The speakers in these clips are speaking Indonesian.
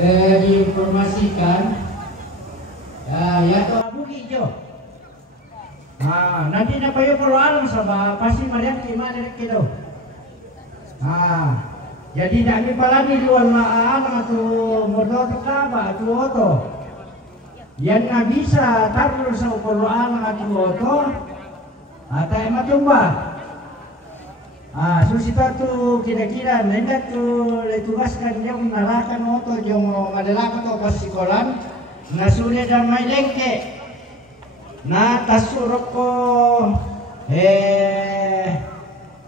diinformasikan ya to bugi jo. Nanti na kayo kalau alam sa pasti malihat gimana kita. Jadi nak palagi luar maalam atau motor kaba atau oto. Yang na bisa taruh sa kalau alam atau oto, atay matumba. Susita tu kira-kira nendak tu tugaskan dia menarahkan oto yang madalaka to pasikolan na sulit dan may lengke. Na tasurok ko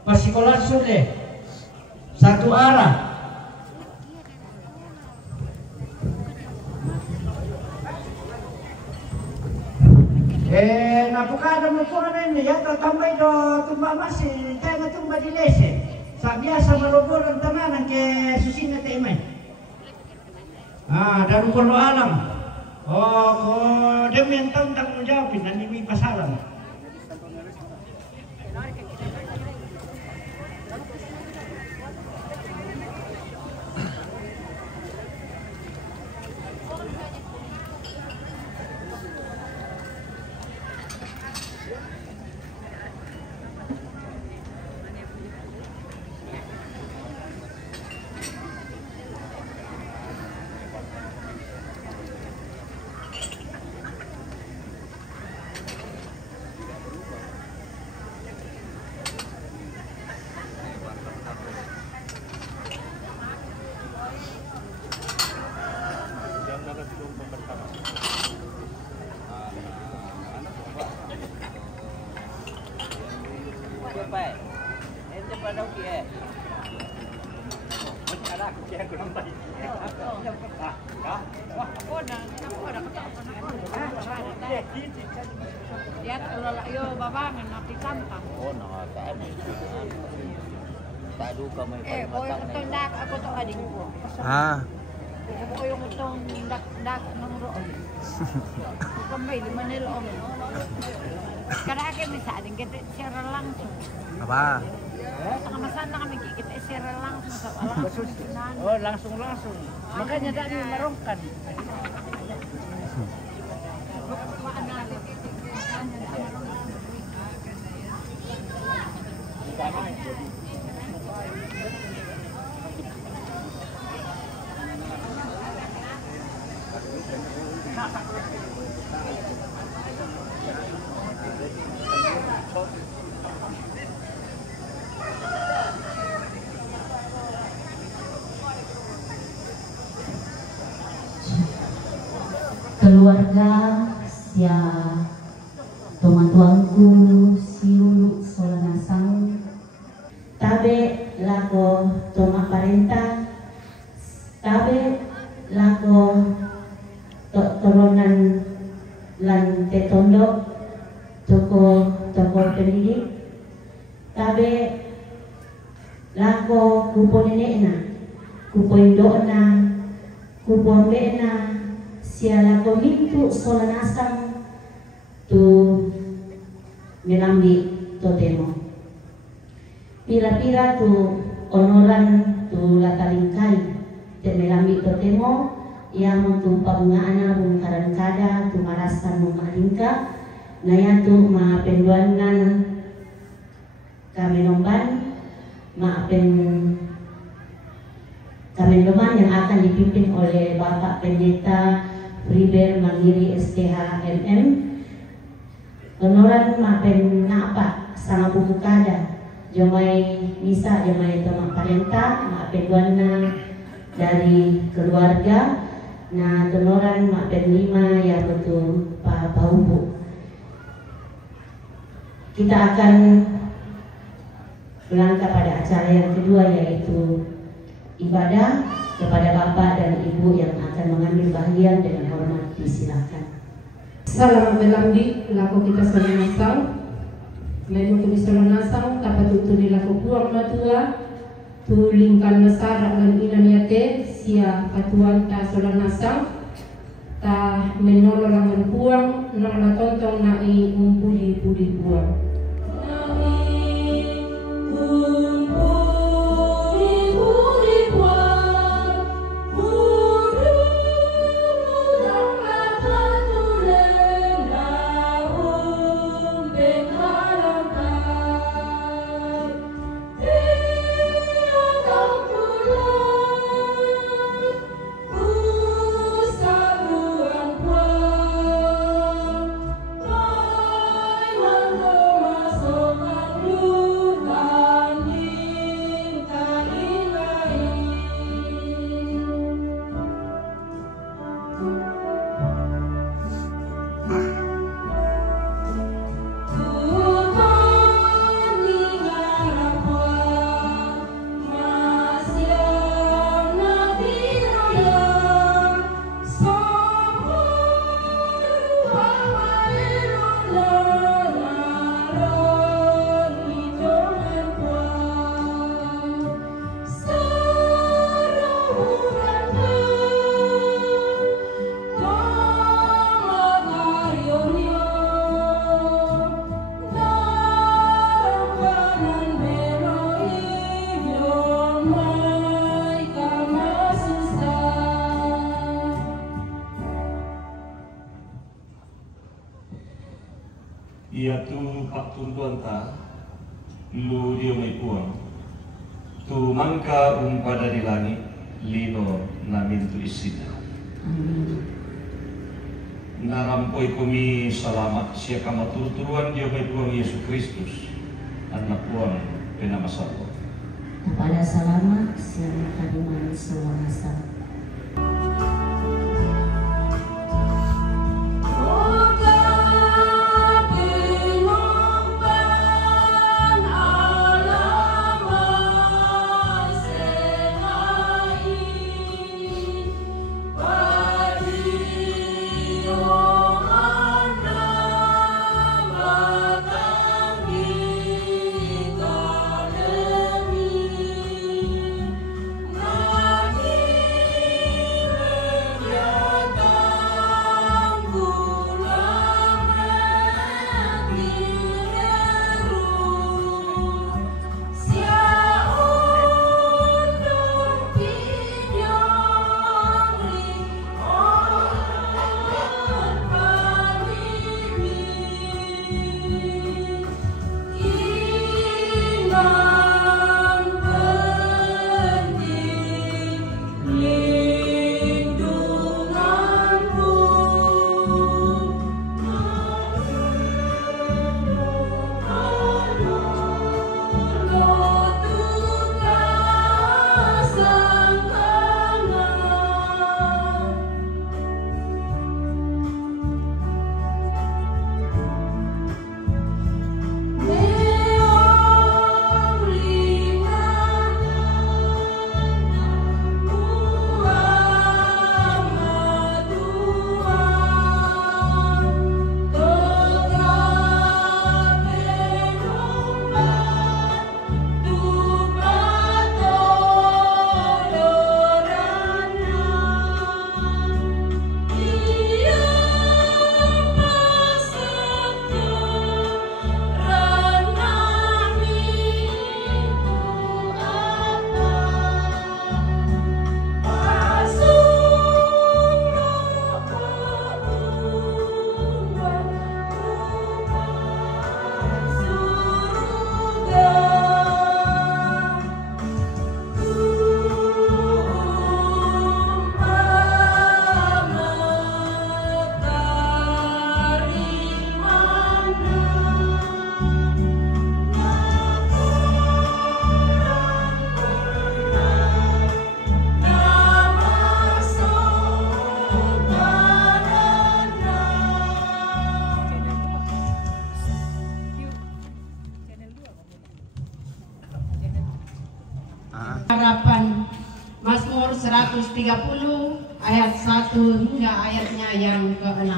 pasikolan sulit satu arah. Napukada mo po ano ya tambay do tumba masih kaya nga tumba di lese. Sa biasa malubor ang tananan ke susin na taimay. Daru perlu alam. Ko demi yang tahu tanggung jawabin nanti mi pasalan. Ya kalau yo babangan napi sampah. Nakataan. Tado ka may Boy itong dak ako to adik ko. Ako yung itong dak ng roon. Kamay lima nilong. Karake may sa ating kita sira langsung. Apa? Saka masana kami kita sira langsung sa alam. Langsung. Makanya tadi merongkan. Keluarga sia tuan-tuanku siulu solanasang tabe lako toma parenta tabe lako toronan lan tetondok toko pendidik tabe lako kupo nenekna kupo indokna kupo mbekna siala komintu solanasang tu melambi totemo pila-pila tu onoran tu latalingkai te melambi totemo yang tu pabungaana bungkaran kada tu marasan mumalingka naya tu ma penduangan kamenomban ma kamendoman yang akan dipimpin oleh Bapak Pendeta Friber Mangiri STHMM. Honoran mapen ngapa sama buku kada jomai misa jomai teman parenta mapen duana dari keluarga na honoran mapen 5 ya betul Pak Paubu. Kita akan melangkah pada acara yang kedua yaitu ibadah kepada Bapak dan Ibu yang akan mengambil bagian dengan hormat disilakan. Salam melambi laku kita solanasang, menutupi solanasang dapat tutuni laku puang matua, tulingkan nasara dan inaniate sia patuan ta solanasang, ta menolong puang, nol tontong nai umpuli puang. Umpuli puang, tu pak tuntuan ta lu dia mai puang tu mangka pada di langit lino namin tu isida narampoi kami selamat sia kama turuan dia mai puang Yesus Kristus anak puang penama salvo kepada selamat siang kadiman sewasa. Harapan Mazmur 130 ayat 1 hingga ayatnya yang ke-6.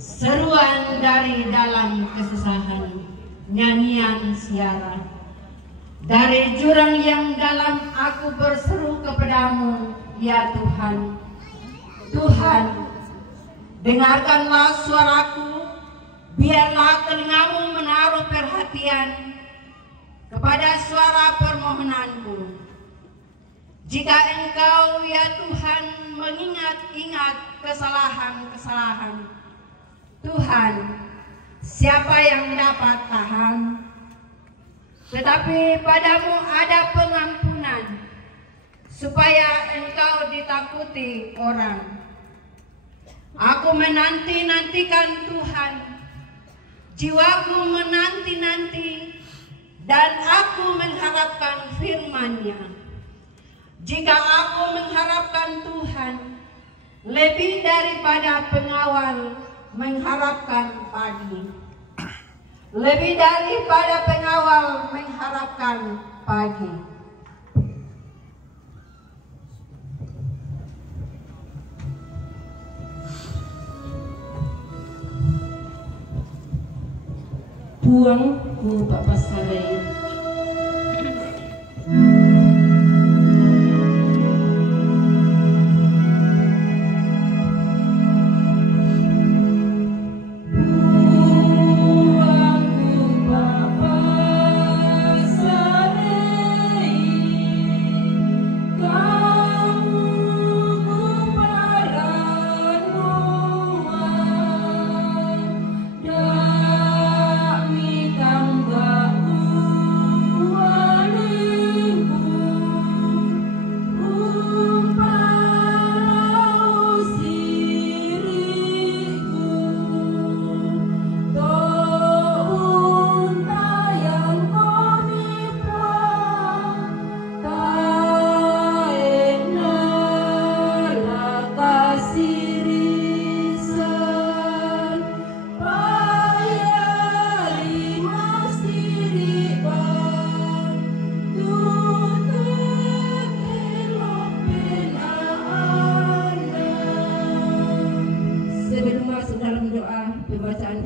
Seruan dari dalam kesusahan, nyanyian siara. Dari jurang yang dalam aku berseru kepadamu, ya Tuhan. Tuhan, dengarkanlah suaraku, biarlah telingamu menaruh perhatian kepada suara permohonanku. Jika Engkau, ya Tuhan, mengingat-ingat kesalahan-kesalahan, Tuhan, siapa yang dapat tahan? Tetapi padamu ada pengampunan, supaya Engkau ditakuti orang. Aku menanti-nantikan Tuhan, jiwaku menanti-nanti, dan aku mengharapkan firman-Nya. Jika aku mengharapkan Tuhan, lebih daripada pengawal mengharapkan pagi. Lebih daripada pengawal mengharapkan pagi. Puang ku Bapak Saleh. Dah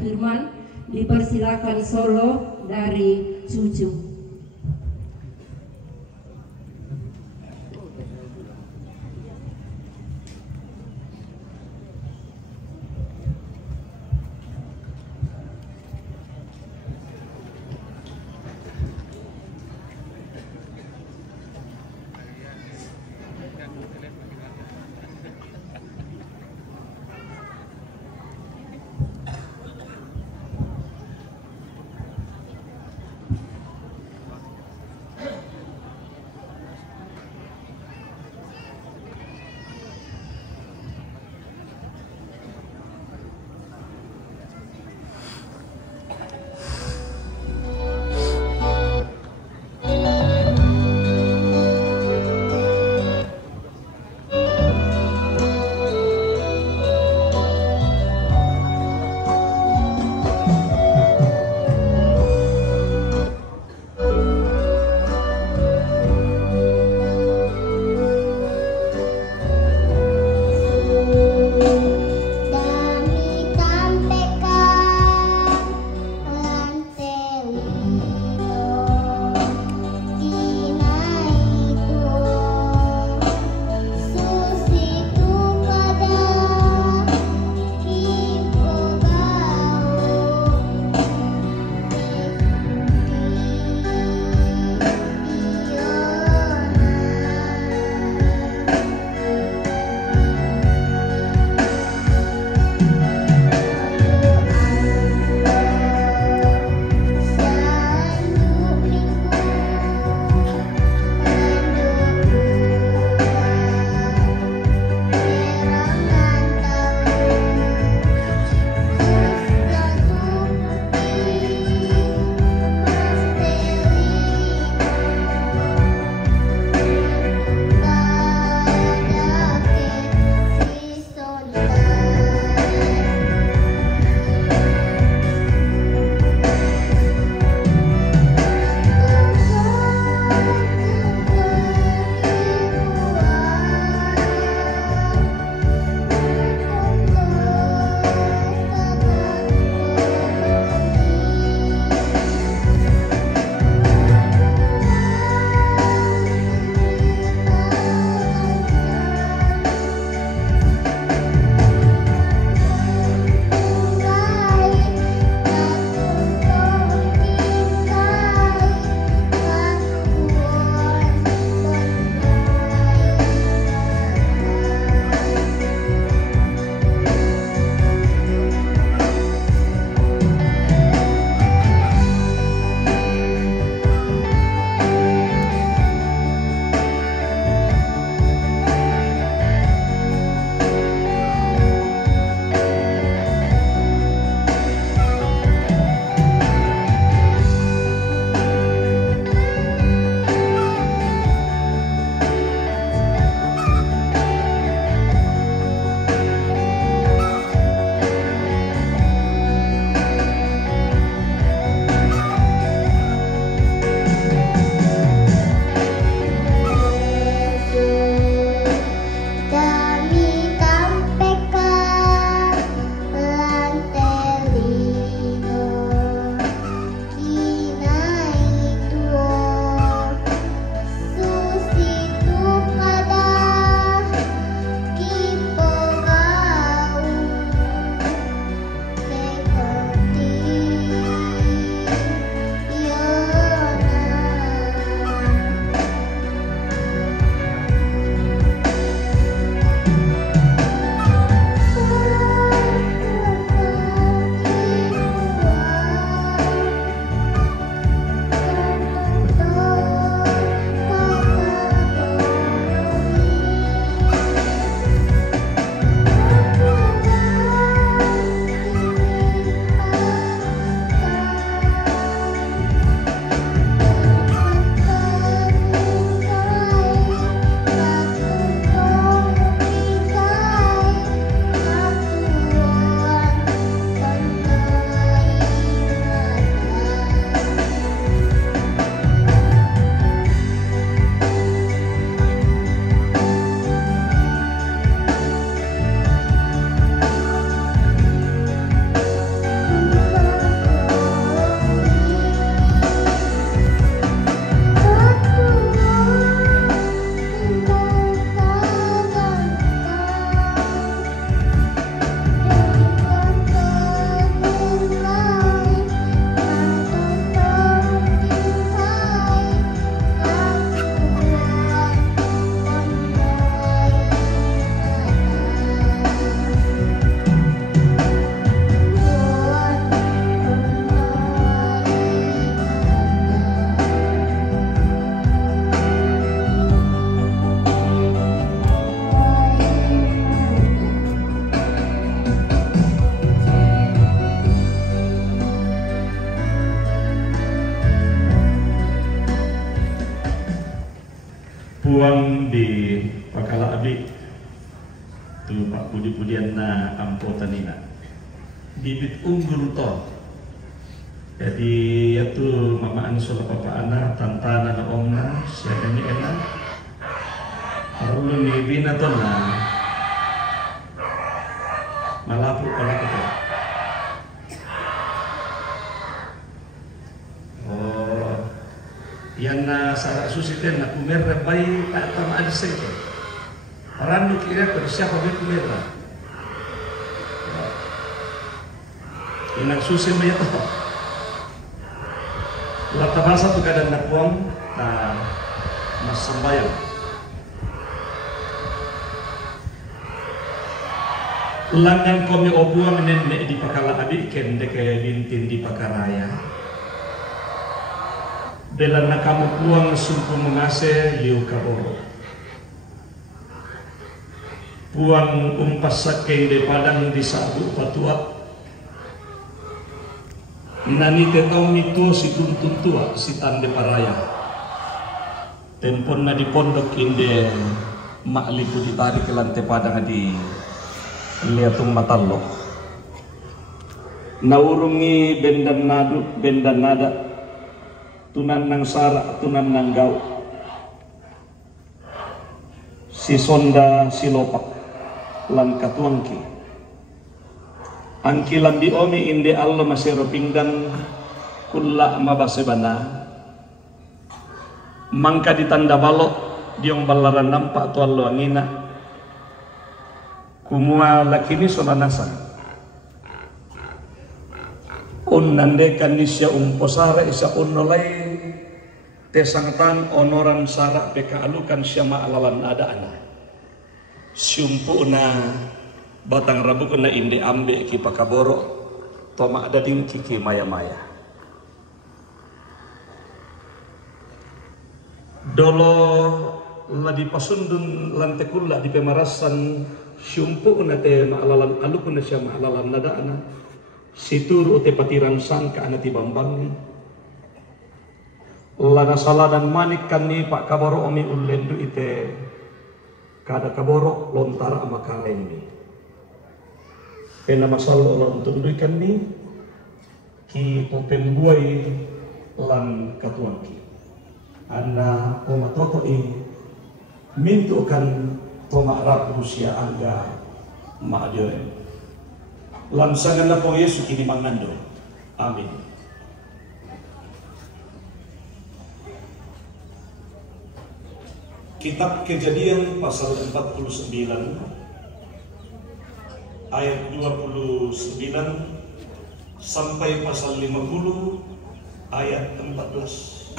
firman. Dipersilakan solo dari Cucu. di Pakala Abi tu Pak Budi-Budian na ampotanina bibit unggul to. Jadi itu mama anu sola papa ana tantana na omna siapa ni enak arulun ni bina to na malapu pala to. Oh yang na sarak susi ten na kumerra bay atam adisay to. Parang kira ko siapa bay kumerra. Inang susi mo ito. Lata basa tu kadang nakuang na mas sembayang. Langan kami obuang nenek di Pakala Abi kende ke bintin di Pakaraya. Bela na kamu puang sumpu mengase liu kaboro. Puang umpas sakeng de padang di sabu patua. Nani tetong itu si tuntun tua si tande paraya. Tempon na di pondok inde maklipu ditarik ke lantai padang di liatung matallo. Naurungi bendan nada tunan nang sara tunan nang gau. Si sonda si lopak lan katuangki. Angkilan di omi inde Allah masih pinggan kulla mabasebana mangka ditanda balok diong balaran nampak tu Allah angina kumua lakini solanasa unnandekan nisya umposara isa unnolai tesangtan onoran sarak beka alukan syama alalan ada ana syumpuna batang rabu kena inde ambe ki pakaboro tomak dading kiki maya-maya dolo la di pasundun lantekulla di pemarasan syumpu na te maalalan alukuna siya maalalan nadaana situru te patiran sangka ana ti bambang lana saladan manik kan ni pak kaboro omi ulendu ite kada kaboro lontara amakaleni. Kena masalah Allah untuk dudukan ni ki popembuai lan katuan ki anna oma toto i mintukan toma rap Rusia angga maadure lan sangan na po Yesu kini mangando. Amin. Kitab Kejadian pasal 49 ayat 29 sampai pasal 50 ayat 14.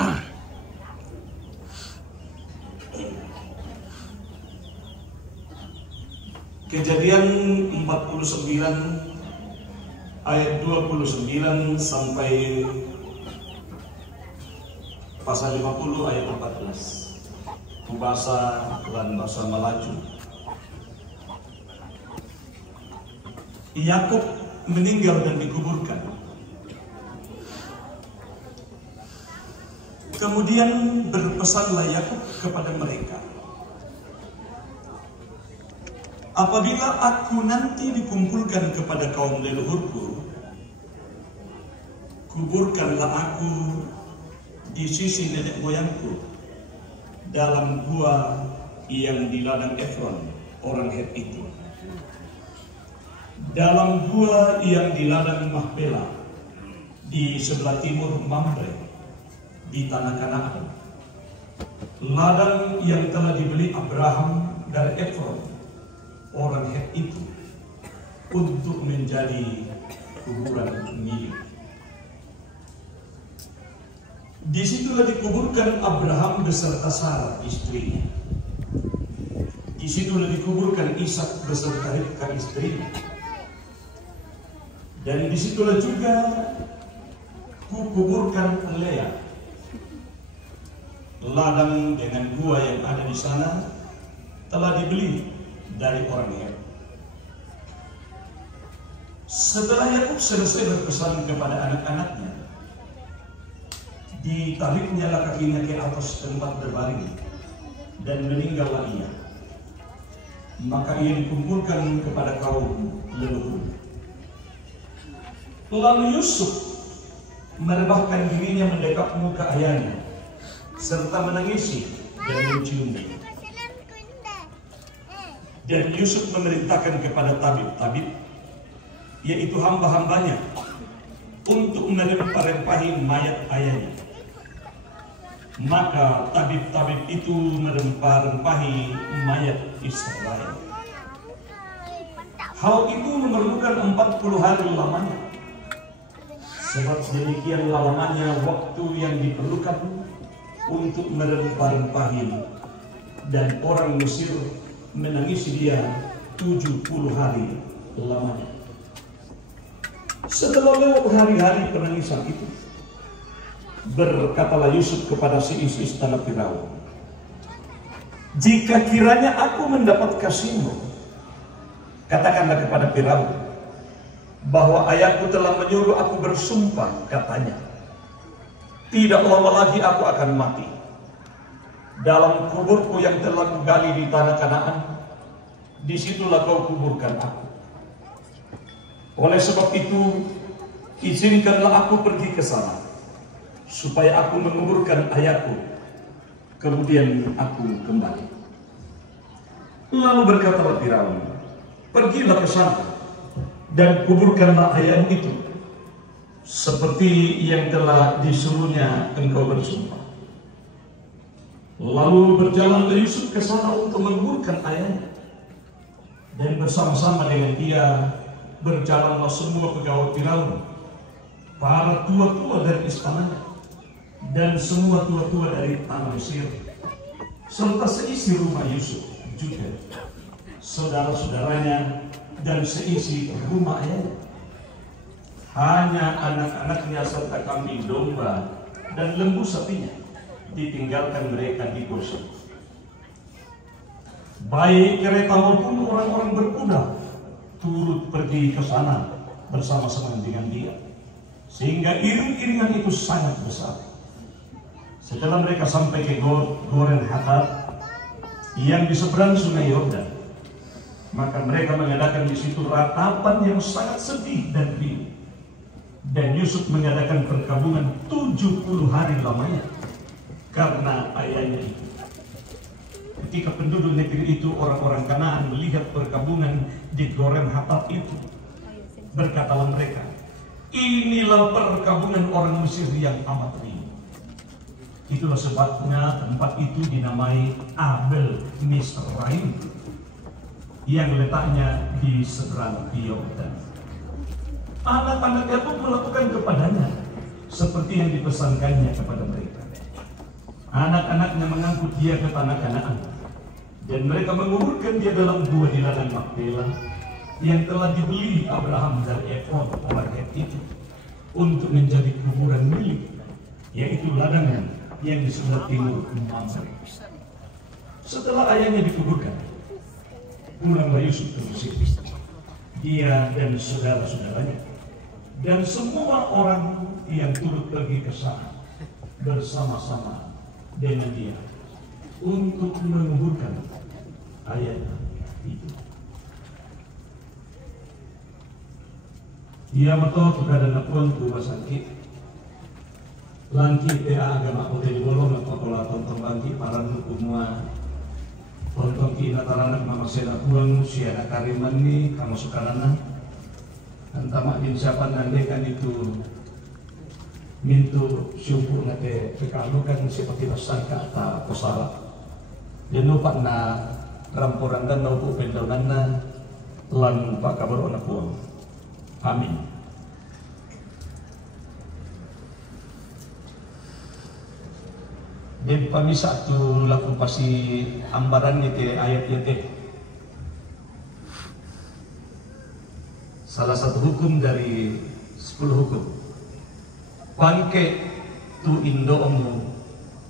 Kejadian 49 ayat 29 sampai pasal 50 ayat 14. Bahasa dan bahasa Melayu. Yakub meninggal dan dikuburkan. Kemudian berpesanlah Yakub kepada mereka, apabila aku nanti dikumpulkan kepada kaum leluhurku, kuburkanlah aku di sisi nenek moyangku dalam gua yang di ladang Efron orang Het itu, dalam gua yang di ladang Mahpela di sebelah timur Mamre di tanah Kanaan, ladang yang telah dibeli Abraham dari Efron orang Het itu untuk menjadi kuburan milik. Di situlah dikuburkan Abraham beserta Sarah istrinya. Di situlah dikuburkan Ishak beserta Ribka istrinya. Dan disitulah juga kukuburkan Lea. Ladang dengan gua yang ada di sana telah dibeli dari orang Het. Setelah Yakub selesai berpesan kepada anak-anaknya, ditariknya kakinya ke atas tempat berbaring, dan meninggallah ia. Maka ia dikumpulkan kepada kaum leluhur. Lalu Yusuf merebahkan dirinya mendekat muka ayahnya serta menangisi dan menciumnya. Dan Yusuf memerintahkan kepada tabib-tabib, yaitu hamba-hambanya, untuk merempah-rempahi mayat ayahnya. Maka tabib-tabib itu merempah-rempahi mayat Israel. Hal itu memerlukan 40 hari lamanya. Sebab demikian lamanya waktu yang diperlukan untuk merempah-rempahi, dan orang Mesir menangisi dia 70 hari lamanya. Setelah lewat hari-hari penangisan itu, berkatalah Yusuf kepada si istana Firaun, "Jika kiranya aku mendapat kasihmu, katakanlah kepada Firaun bahwa ayahku telah menyuruh aku bersumpah, katanya, tidak lama lagi aku akan mati. Dalam kuburku yang telah kugali di tanah Kanaan, disitulah kau kuburkan aku. Oleh sebab itu, izinkanlah aku pergi ke sana, supaya aku menguburkan ayahku, kemudian aku kembali." Lalu berkatalah Firaun, "Pergilah ke sana dan kuburkanlah ayahmu itu, seperti yang telah disuruhnya engkau bersumpah." Lalu berjalanlah Yusuf ke sana untuk menguburkan ayahnya, dan bersama-sama dengan dia berjalanlah semua pegawai Firaun, para tua-tua dari istananya, dan semua tua-tua dari tanah Mesir, serta seisi rumah Yusuf juga, saudara-saudaranya, dan seisi rumah ayahnya. Hanya anak-anaknya serta kambing domba dan lembu sapinya ditinggalkan mereka di Goshen. Baik kereta maupun orang-orang berkuda turut pergi ke sana bersama-sama dengan dia, sehingga iring-iringan itu sangat besar. Setelah mereka sampai ke Goren Hatat yang di seberang sungai Yordan, maka mereka mengadakan di situ ratapan yang sangat sedih dan riuh. Dan Yusuf mengadakan perkabungan 70 hari lamanya karena ayahnya itu. Ketika penduduk negeri itu, orang-orang Kanaan, melihat perkabungan di Goren Hatat itu, berkatalah mereka, "Inilah perkabungan orang Mesir yang amat riuh." Itulah sebabnya tempat itu dinamai Abel Misraim, yang letaknya di seberang Yordan. Anak-anaknya pun melakukan kepadanya seperti yang dipesankannya kepada mereka. Anak-anaknya mengangkut dia ke tanah Kanaan, dan mereka menguburkan dia dalam gua di ladang Makpela yang telah dibeli Abraham dari Efron orang Het itu untuk menjadi kuburan milik, yaitu ladang yang di sebelah timur Mamre. Setelah ayahnya dikuburkan, pulanglah Yusuf ke Mesir, dia dan saudara-saudaranya, dan semua orang yang turut pergi ke sana bersama-sama dengan dia untuk menguburkan ayahnya itu. Ia betul kepada napuan tuh sakit langki agama hotel di bolong atau pola tonton bangki para nukumua tonton ki nataranak mama sena pulang siada kariman ni kamu sukarana antamak din siapa nandekan itu mintu syukur nate kekalukan seperti tersangka atau kosara dan lupa na rampuran dan naupu pendonan na lan pak kabar anak puang. Amin. Dan kami satu laku pasi ambaran itu ayat itu salah satu hukum dari 10 hukum. Pangke tu indomu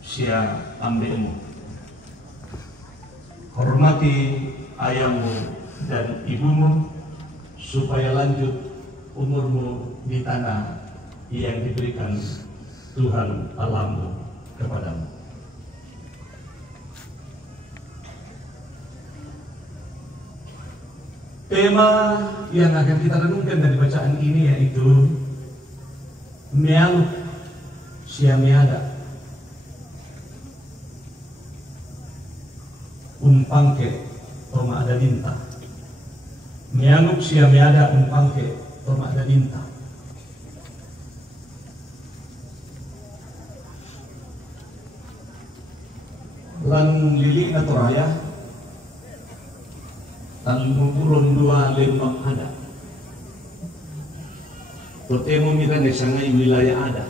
sia ambemu, hormati ayahmu dan ibumu supaya lanjut umurmu di tanah yang diberikan Tuhan Allahmu kepadamu. Tema yang akan kita renungkan dari bacaan ini yaitu mealuk sia meada umpangke toma ada linta. Mealuk sia meada umpangke toma ada linta. Lan lili na toraya tan mupulon dua lembang ada. Totemo mira di sangai wilayah ada.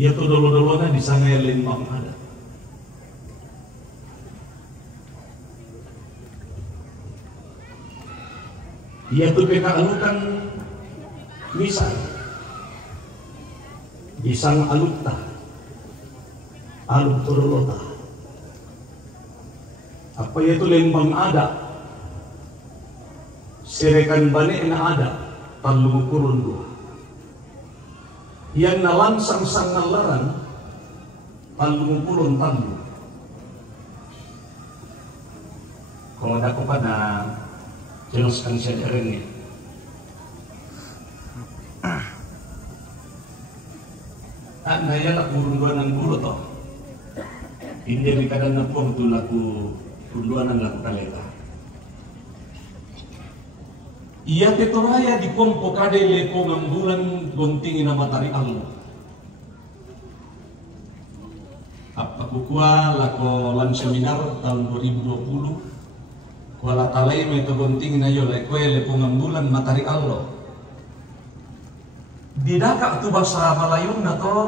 Ia tu dolo-dolona di sangai lembang ada. Ia tu pekaalukan misal di sang alukta aluk torolota. Apa itu lembang ada? Serekan bane na ada talu kurun dua. Yang nalansang sang nalaran talu kurun talu. Kalau ada ko pada jelaskan saja ini. Naya lah kurunduanan bulu toh. Hindi di kadang na po ito laku kurunduanan laku kaleta. Ia tetoraya di kompo kade lepo ngambulan gontingin na matari Allah. Apa kukua lako lan seminar tahun 2020. Kuala talay may to gontingin na yo leko lepo ngambulan matari Allah. Didaka tu bahasa Malayung na to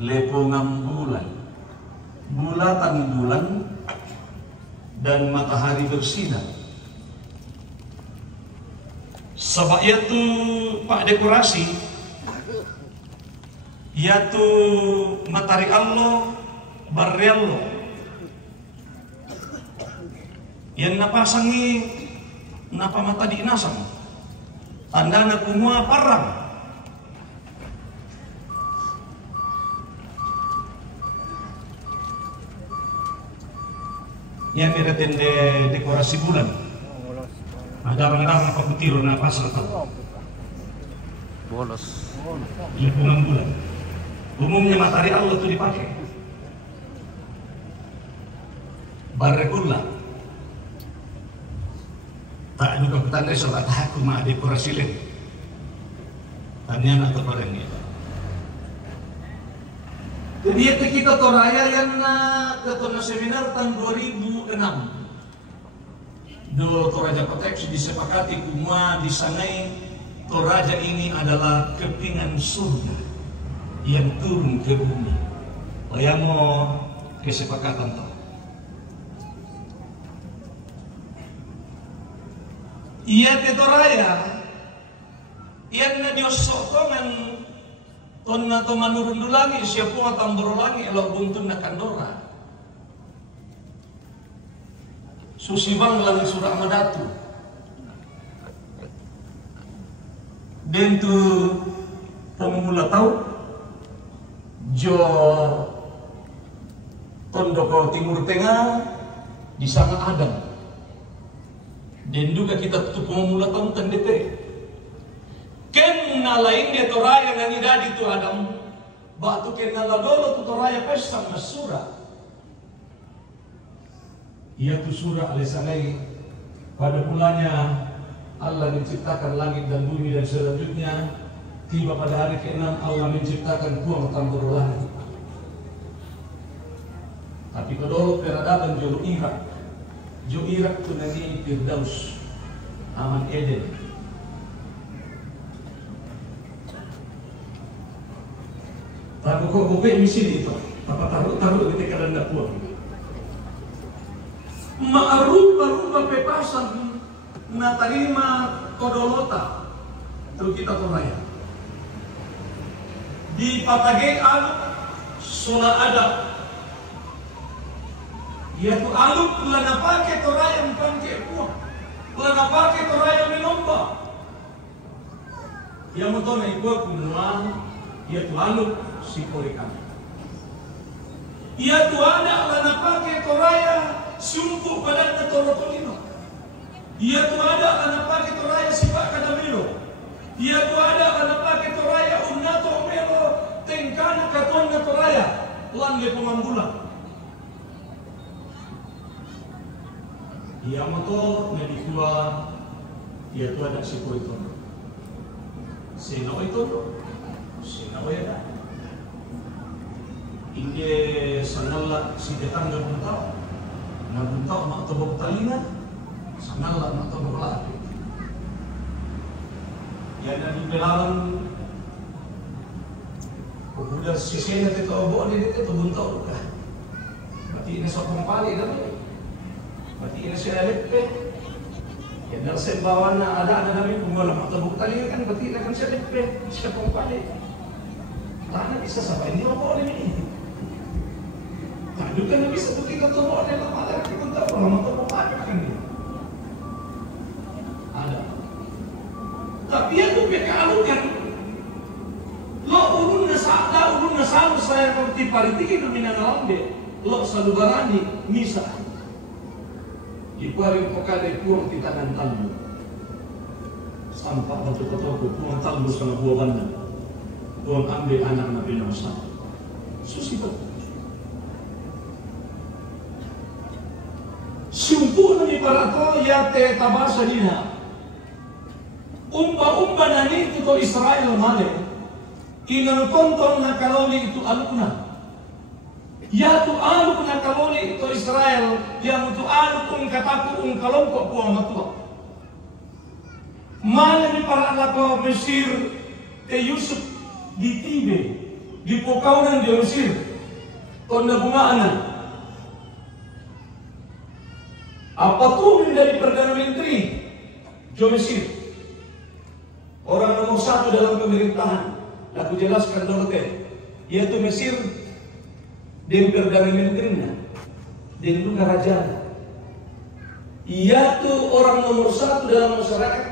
lepo ngambulan, bulatan bulan dan matahari bersinar. Sebab ia tu pak dekorasi, ia tu matahari Allah barriallo yang napasangi napa mata di nasang. Tanda na kumua parang. Yang miratin de dekorasi bulan. Ada orang-orang apa kutiru na pasal tahu. Bolos. Lingkungan bulan. Umumnya matahari Allah itu dipakai. Barekullah. Tak juga petanda sobat aku mah dekorasi lain. Tanya nak kepadanya. Jadi kita toraya yang ketona seminar tahun 2006. Do toraja proteksi disepakati kumua disanai toraja ini adalah kepingan surga yang turun ke bumi. Layamo kesepakatan toh. Ia tetoraya iyan na Diyos sotongan ton na to manurundulangi siya po nga tamburulangi elaw buntun na kandora susibang lang surah madatu dentu pemula tau jo tondoko timur tengah di sana Adam. Dan juga kita tutup pemula tahun tendete. Ken nalain dia toraya nani dadi tu Adam. Batu ken naladolo tu toraya pesang masura. Ia tu surah alisanai pada mulanya Allah menciptakan langit dan bumi dan selanjutnya tiba pada hari ke-6 Allah menciptakan buang tambur langit. Tapi kedua peradaban juru Irak. Jo Irak tu nanti Firdaus Aman Eden. Tapi kok bukan misi itu. Apa taruh ketika anda puang. Ma'arupa pepasan na tarima kodolota tu kita toraya. Di patagay aluk sula adab. Yaitu aluk lana pake toraya mpangke puang, lana pake toraya menomba. Yang motor na ikut kunuan, yaitu aluk si korikan. Yaitu ada lana pake toraya sumpu pada na torokolino. Ia tu ada karena pakai toraya sifat kadamilo. Ia tu ada karena pakai toraya unnato melo tengkana katonna toraya lange pengambulan. Ia motor medikua ia tu ada sipo itu. Sino itu? Sino ya? Inge sanalla si detang nabuntau mak tobok talina sanalla mak tobok lagi. Ya dari belalang udah sisenya itu obok dia itu buntau kan. Berarti ini sokong pali dah. Berarti ini saya lepe. Ya dari sembawana ada nabi pembola mak tobok talina kan berarti ini kan saya lepe sokong pali. Tanah bisa sampai ini obok ini. Nah, juga nabi bisa kita tolong dalam ada kita tahu lama tolong ada kan dia. Ada. Tapi itu pekalukan. Lo ulun nasalu saya seperti pariti nomina ngalambe. Lo salubarani misa. Ipari pokade puang di tangan talbu. Sampah betul-betul puang talbu sama buah banda. Puang ambil anak Nabi Musa. Susi betul. Sumpu ni para to ya te tabasa dina. Umba nani itu to Israel male. Ina tonton na kaloli itu alukna. Ya tu alukna kaloli itu Israel yang tu alukun kataku kalongkok puang matua. Male ni para lako Mesir te Yusuf di Tibe di pokaunan di Mesir. Tonda bungaanan. Apa tuh dari Perdana Menteri Joe Mesir, orang nomor 1 dalam pemerintahan. Aku jelaskan dulu yaitu Mesir dan Perdana Menterinya dan juga raja. Ia tuh orang nomor 1 dalam masyarakat,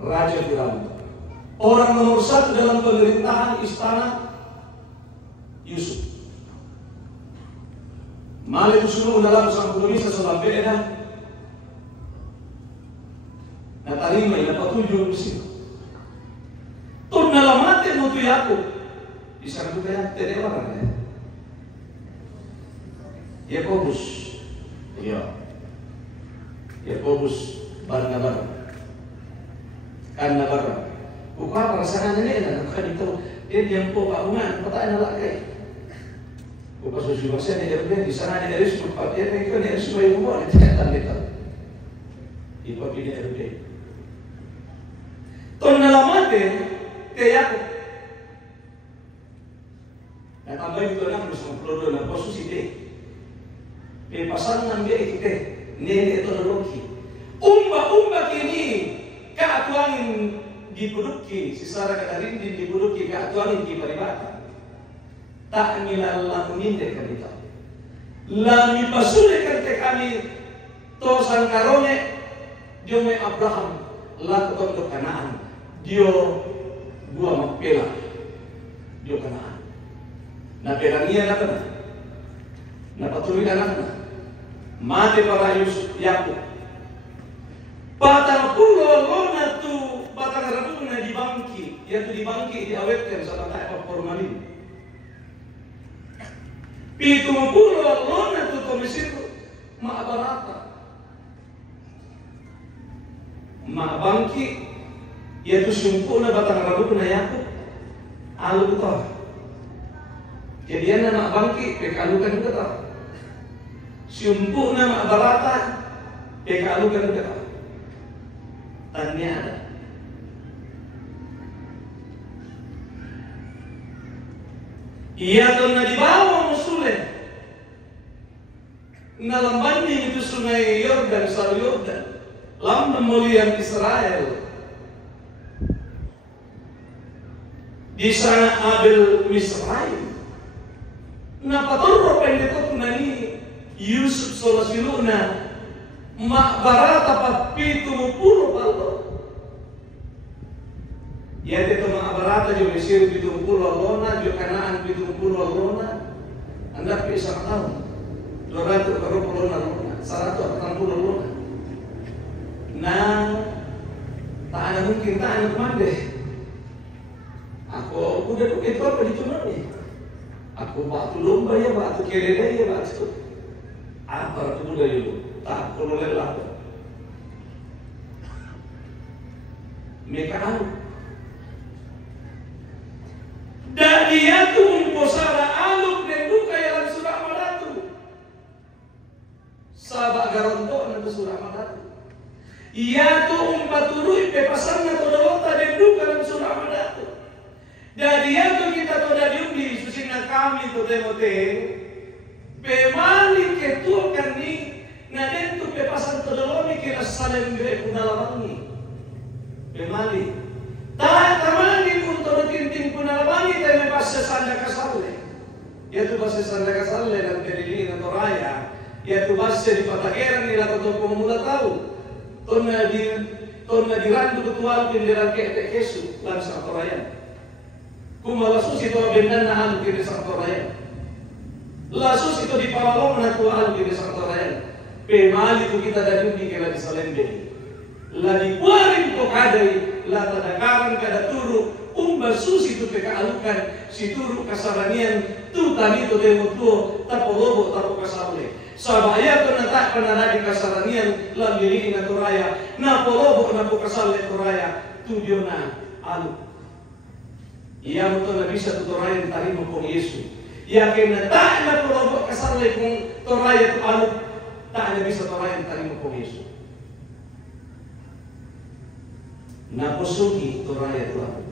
Raja Firaun. Orang nomor 1 dalam pemerintahan istana, Yusuf. Mali usulun dalam sang Indonesia sampai dah. Nah tarima ina patuju di sini. Tuh nalamate mutu Yakub. Bisa kita yang tidak orang ya. Yakobus, iya. Yakobus barang. Karena barang. Bukan perasaan ini dah. Bukan itu. Dia yang po kaungan. Pertanyaan lagi. Bukan sesuatu saya di RB di sana di RB sempat dia mereka di RB supaya buat tidak tanda itu di RB. Tahun lamate kayak nah tambah itu orang harus upload dalam posisi deh. Pasangan dia itu nene itu roki. Umba kini keatuangin dibuduki sisara kadarin dibuduki keatuangin di paribata. Tak ngilalang minde kanita. Lami pasule kante kami to sangkarone jome Abraham laku untuk Kanaan. Dio gua Makpela. Dio Kanaan. Na perania na kana. Na patuloy na kana. Mate para Yusuf Yakub. Batang pulo lona tu batang rabuna di bangki. Yaitu di bangki diawetkan sa tayo formalin. Pitu pulo lona tu Mesir maabarata. Maabangki yaitu sumpuna batang rabu na Yakub alu to. Jadi ana maabangki pekalukan kita. Sumpuna maabarata pekalukan kita. Tanya ada. Ia telah dibawa musuhnya dalam banding itu sungai Yordan, Sal Yordan, lambang mulia Israel. Di sana Abel Misraim. Napa torro pendekot nani Yusuf solasiluna mak barata papitu mupuro paldo. Ya itu Mahabharata jo Mesir 70 lona, jo Kanaan 70 lona. Anda bisa tahu 240 lona, 140 lona. kita anak mande. Aku udah itu apa di cuma nih? Aku batu lomba ya, batu kelele ya, batu apa tu dari itu? Tak perlu lelah. Mereka anu. Dan dia tu memposara aluk dan duka yang surah madatu. Sabak garonto nanti surah madatu. Ia tu umpaturui pepasan atau dolota dan duka dalam surah madatu. Dan dia tu kita tu dah diundi susina kami tu demote. Pemali ketuakan ni naden tu pepasan tu doloni kira salem gede punalawangi. Pemali. Tak tamani untuk tinting punalawangi dan pas sesanda kasalle. Ya tu pas sesanda kasalle dan terili na toraya. Ya tu pas di patakeran ni la to pemula tahu. Tonna di randu ketual pinderan ke kesu lan sa toraya. Kumalasus itu bendan na alu kini sa toraya. Lasus itu di pawalong na tual kini sa toraya. Pemali tu kita dari undi kela di salembe. La di kuarin to kadai la tadakaran kada turu umba susi tu peka alukan si turu kasaranian tu tani to demo tuo tapo lobo tapo kasable sabaya to natak panaradi kasaranian la lili na toraya na polobo na po kasale toraya tu diona alu ia mo to na bisa tu toraya tarimo kong Yesu ia kena tak na polobo kasale kong toraya tu alu tak na bisa toraya tarimo kong Yesu. Naposugi toraya Tuhan.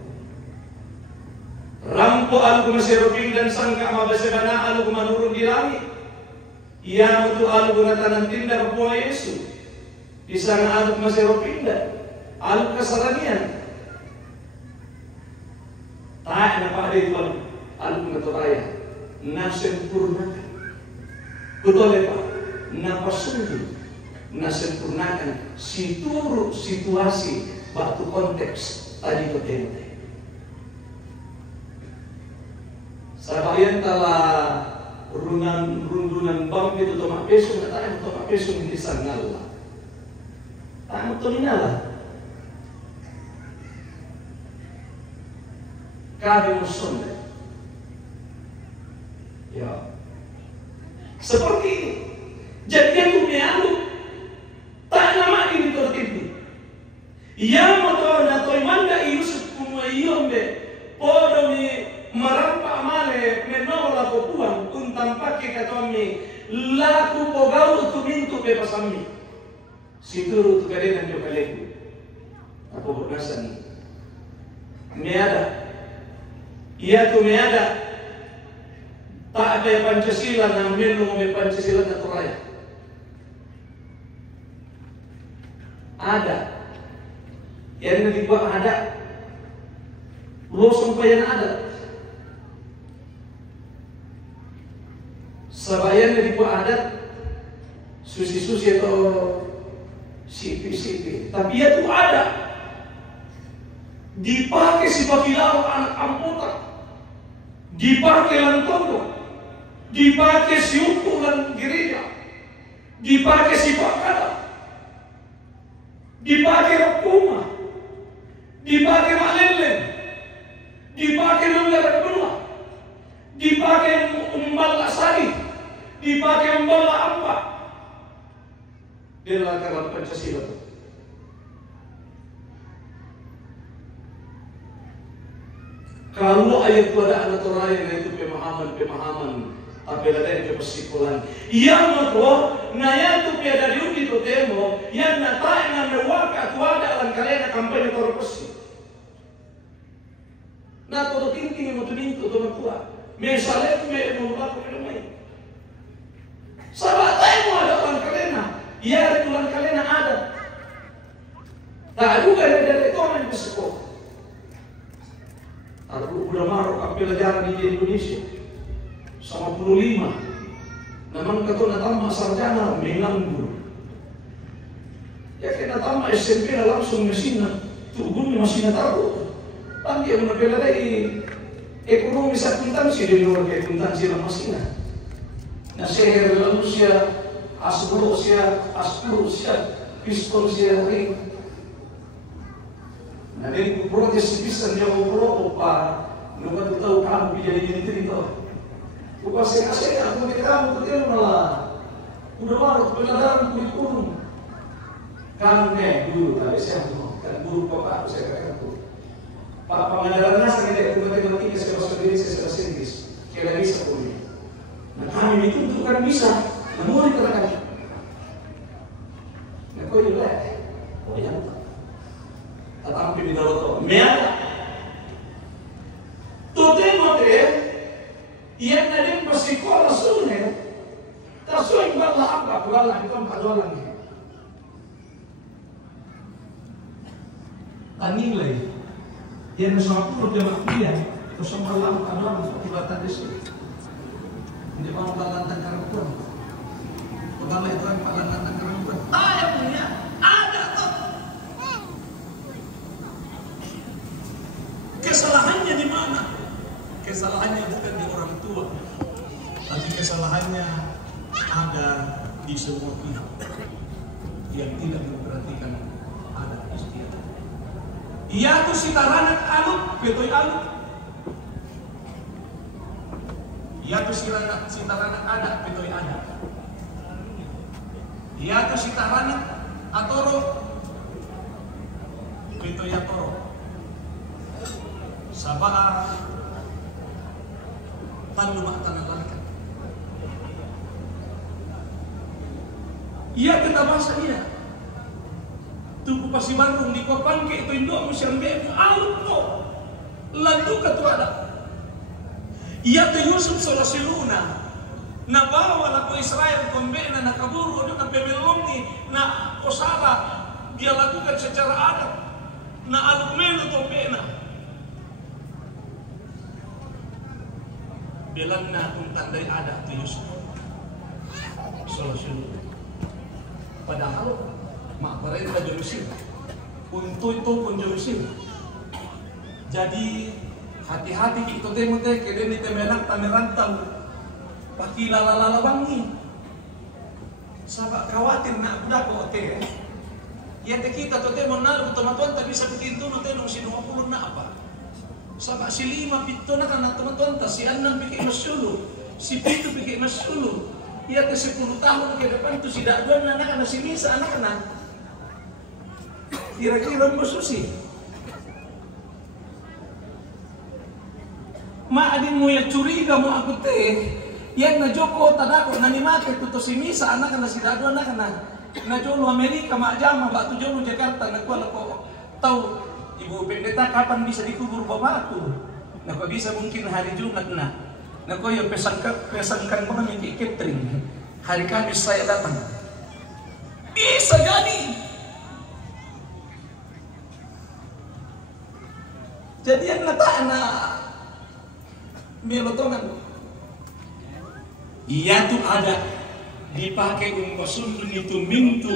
Rampo alu kumaserobing dan sangka mabasebana alu kumanurun di langit. Ia mutu alu kunatanan tindak buah Yesu. Di sana alu kumaserobing dan alu kasaranian. Tak napa ada itu alu kumatoraya. Nasempurnakan. Betul Pak. Naposugi. Nasempurnakan situru situasi. Waktu konteks tadi itu tente. Sabayan tala rundunan bang itu tomak pesu na tayo tomak pesu hindi sangala. Tayo to ninala. Kabe mo sonde. Ya. Seperti ini. Jadi yang kumialu tak nama ini tertimpi. Ia moto na toy manda Yusuf kuma iombe podo mi marampa male menola popuang untampake katomi laku pogau tu mintu pe pasami situru tu kadena jo kaleku apo nasan meada ia tu meada tak ada Pancasila na menu me Pancasila na toraya ada yang dibuat ada lo sampai yang ada sabayan yang dibuat adat susi-susi atau sipi-sipi tapi itu ada dipakai si bakilau anak amputan dipakai lantondo dipakai si ukuran gereja dipakai si bakada dipakai rumah dipakai malele, dipakai mangga benua, dipakai umbala sari, dipakai umbala apa? Dilakukan Pancasila. Kalau ayat itu ada anak toraya itu pemahaman, tapi ada yang kebersikulan. Ia mato, naya tu piada diundi tu temo, yang natai na mewaka tu ada alam kalena kampanye torpesi. Na todo tingting mo tuninto to matua. Me salep me mo ba ko lumay. Sabatay mo ada alam kalena. Ia alam kalena ada. Tak juga dari komen besok. Aku udah maruk pelajaran di Indonesia. Sama 45. Namun kata natama sarjana menganggur. Ya kena tama SMP langsung mesin tubuhnya masih taruh. Tadi yang berbeda dari ekonomi akuntansi di luar akuntansi dan masina. Nah seher Rusia, Asprosia, Pistosia, ring. Nah, ini protes bisa dia mau apa? Lupa tu tahu kamu jadi ini tu. Bukan saya aku ni kamu tu dia malah. Udah marah benar aku dikurung. Kan guru tapi saya kan guru bapak saya katakan tu. Pak pengadarannya saya tidak matematika saya bahasa Inggris saya bahasa Inggris. Kira bisa kuliah. Nah kami itu kan bisa. Namun dikatakan. Nah kau juga. Oh ya. Tetapi di dalam tu. Mereka. Totemo te. Ia nadeng pasikola sunne. Tasoy bala apa bala itu padolan ni. Tanilai. Ia nak puluh dia makian. Terus malam padolan kibatan di sini. Hindi pa malalantang karangkuan. Pagkala ito ang palalantang karangkuan. Tayo punya, ada to. Kesalahannya di mana? Kesalahannya bukan di orang tua, tapi kesalahannya ada di semua pihak yang tidak memperhatikan adat istiadat. Ia tu si taranak aluk, betoy aluk. Ia tu si taranak ada, betoy ada. Ia tu si taranak atoro, betoy atoro. Sabaa panlumak tanalalikan. Ia kita bahasa dia. Tuku pasi Bandung di Kopang ke itu indok musyam bemu aluk to. Lalu ketua ia tu Yusuf solosiluna na bawa na ko Israel kombena na kaburu do na pebelongi na kosara dia lakukan secara adat na aluk melo tombena belanna tentang dari adat tu Yusuf solosiluna padahal mak perintah Jerusalem untuk itu pun Jerusalem jadi hati-hati kita temu teh kede ni temenak tamerantau paki lala bangi sabak khawatir nak budak kok teh ya teh kita tu teh monal teman-teman tak bisa bikin tu teh nung si 20 na apa sabak si 5 pito na kan teman-teman ta si 6 pikir masyulu si 7 pikir masyulu ya teh 10 tahun ke depan tu si dakwan anak si misa anak-anak kira-kira mususi ma adin mo ya curiga mo ako teh yan na joko tadako na ni mate tuto si misa anak na si dado anak na jolo Amerika ma jama ba tu jolo Jakarta nagkuan ako tau ibu pendeta kapan bisa dikubur bapakku na ko bisa mungkin hari Jumat na ko yung pesankan ko namin kay catering hari Kamis saya datang bisa jadi yang nata na melotongan. Ia tu ada dipakai sundun itu mintu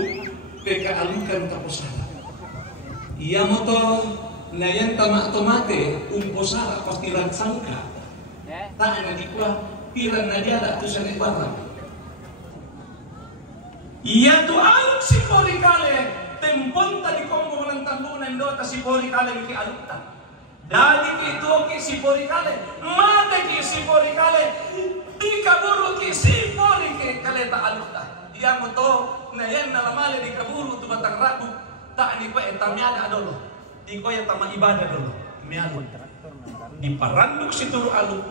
peka alukan taposara. Ia moto nayan tamak tomate posara pasti rangsangka. Tak ada dikwa piran najada tu sangat barang. Ia tu aluk si pori kale tempon tadi kombo ng talunan do ta si pori kale ki alukta. Dali itu ki si pori kale, mate ki si pori kale, di kaburu ki si pori kale ta alukta. Dia moto na yan na lamale di kaburu tu batang rabu, tak ni pa etamiada dolo. Di ko ya tama ibadah dolo. Mialu. Di paranduk si turu aluk,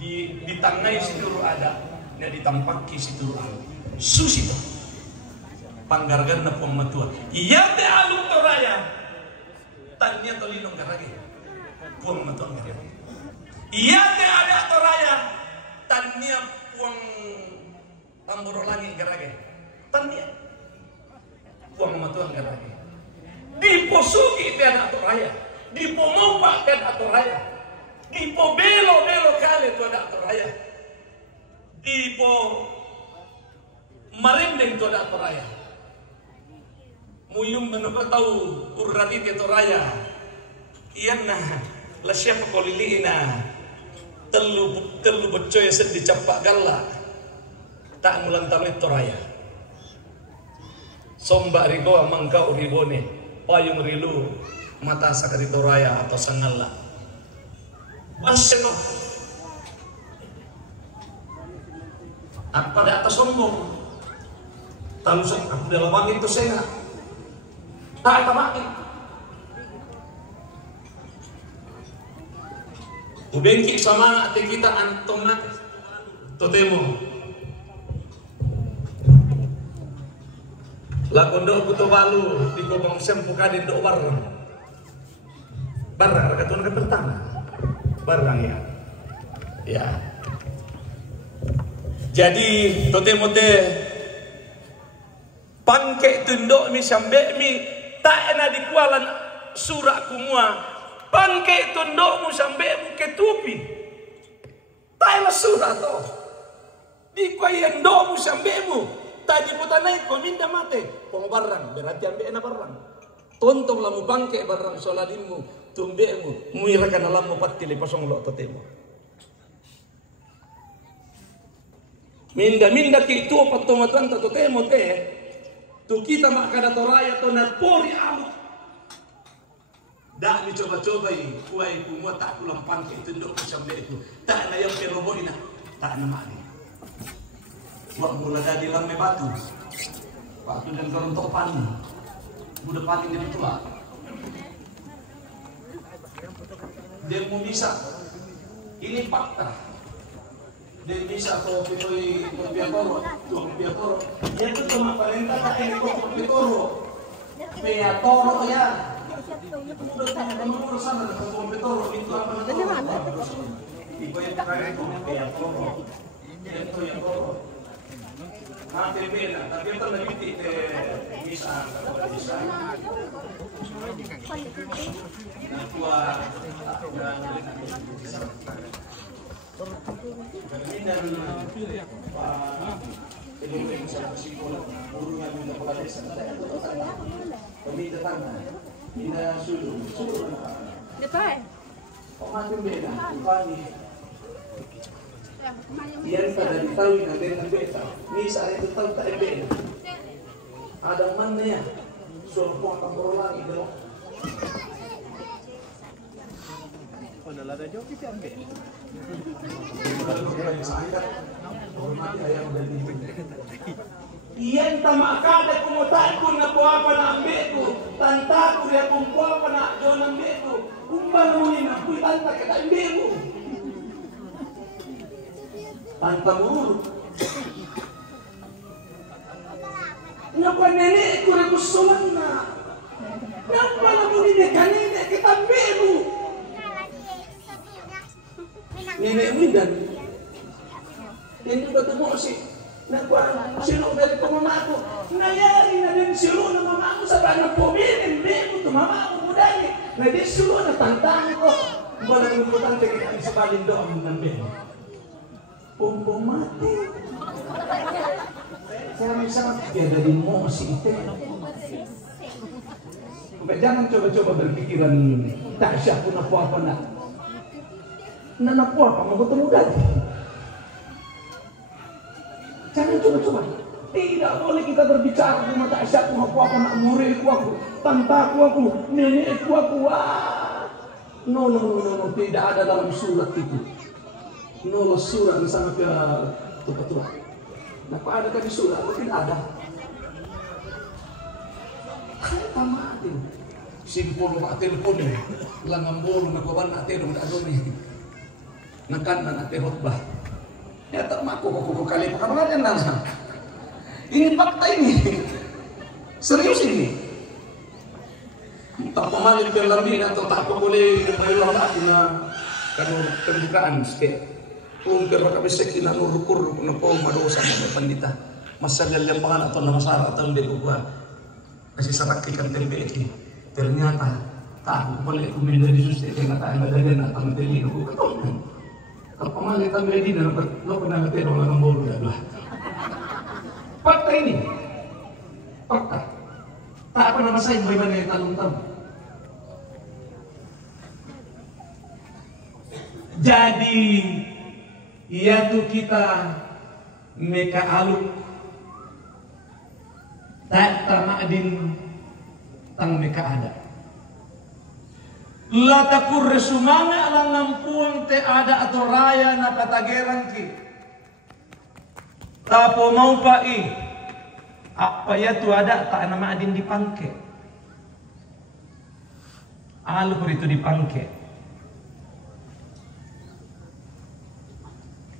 di tangay si turu ada, na ditampak ki si turu aluk. Susi to. Panggargan na pong matua. Iya te aluk to raya. Tanya to linong garage. Puang matuang garage. Iya te ada to raya. Tanya puang tamboro langi garage. Tanya puang matuang garage. Di posuki te ada to raya. Di pomompa te ada to raya. Di po belo kale to ada to raya. Di po marindeng to ada to raya. Muyum menukar tahu urrati to raya. Iyan na lasya pakoliliina telu becoy sedih capak galla tak mulan tamit toraya somba rigo mangka uribone payung rilu mata sakari toraya atau sangala. Baseno. Apa di atas sombong? Talusang aku dalam bangin itu saya. Tak tamakin. Ubengki sama ate kita otomatis. Totemo. Lakondo buto balu di gobang sempu kadin do barang. Barang katun ke pertama. Barang ya. Ya. Jadi totemo te pangke tundok mi sambe mi tak ena di kualan surak kumua pangke tundok mu sambe mu ketupi tak ena surat to di kuayan do mu sambe mu tadi putanai ko minda mate pong barang berarti ambe ena barang tontong lamu pangke barang soladinmu tumbemu muirakan alam mu patili pasong lo totemo minda ki itu patomatan totemo te tu kita makada toraya to napori amu. Dak ni coba-coba ini kuai kumua tak pulang pangke tunduk sampai itu. Tak na yang perobo ina. Tak na mani. Wak mula dadi lambe batu. Batu dan gerontok pani. Budak paling dia tua. Dia mau bisa. Ini fakta. Dia bisa kau pilih piatoro, dia tu cuma perintah tak ini kau piatoro ya. Udah kamu sana kau piatoro itu apa namanya? Ibu yang pakai itu piatoro, itu yang kau. Nanti beda, tapi itu lebih bisa. Yan pada ditawi na din ng beta. Misa ay tutag ta ebe. Adang man na yan. Surpo ang kamurulang ito. Iyan tamakada kumutaan ko na puwapa na ang beto. Tanta ko rin kung puwapa na doon ang beto. Kung banuhin ang tanta ka ang beto. Tanta mo. Napanene ko rin gustuhan na. Napanamunin kanina kita ang beto. Nenek Windan yang juga temu si nakuan silo dari pemamaku nayari na din silo na mamaku sa banang pumilin bebo to mamaku mudani na di silo na tantang ko malang importante kita sa balin doon ng bebo kung mati sama-sama tiada din mo si ite jangan coba-coba berpikiran tak siya kung apa-apa na apa mau ketemu gaji. Jangan coba-coba. Tidak boleh kita berbicara sama tak siap aku nak muridku aku, tantaku aku, nenekku aku. No, tidak ada dalam surat itu. No, surat sangat betul. Nah, kok ada di surat? Tidak ada. Kita mati. Simpul pak telepon ni, langambul nakuban nak terung tak ada ni. Nakan nak terhutbah. Ya tak maku kali perkara nasa. Ini fakta ini. Serius ini. Tak pemahaman berlebih atau tak boleh berlama na kanu terbukaan sikit. Kung pero kami sekina nurukur na po madosa na pandita. Masagal yang pangan atau nama syarat atau hindi ko kasi sarakikan TBT. Ternyata tak boleh kuminda di susi kaya tayo madagan at ang delino ko katong. Kalau pemalitan Medina, lo pernah ngerti orang bolu ya lah. Fakta ini, fakta. Tak pernah saya bagaimana yang talung-talung. Jadi, ia tu kita meka aluk, tak tamadin tang meka ada. Latakur resumanga alang nampuang te ada atau raya na patageran ki. Tapo mau pai. Apa ya tu ada tak nama adin dipangke. Alur itu dipangke.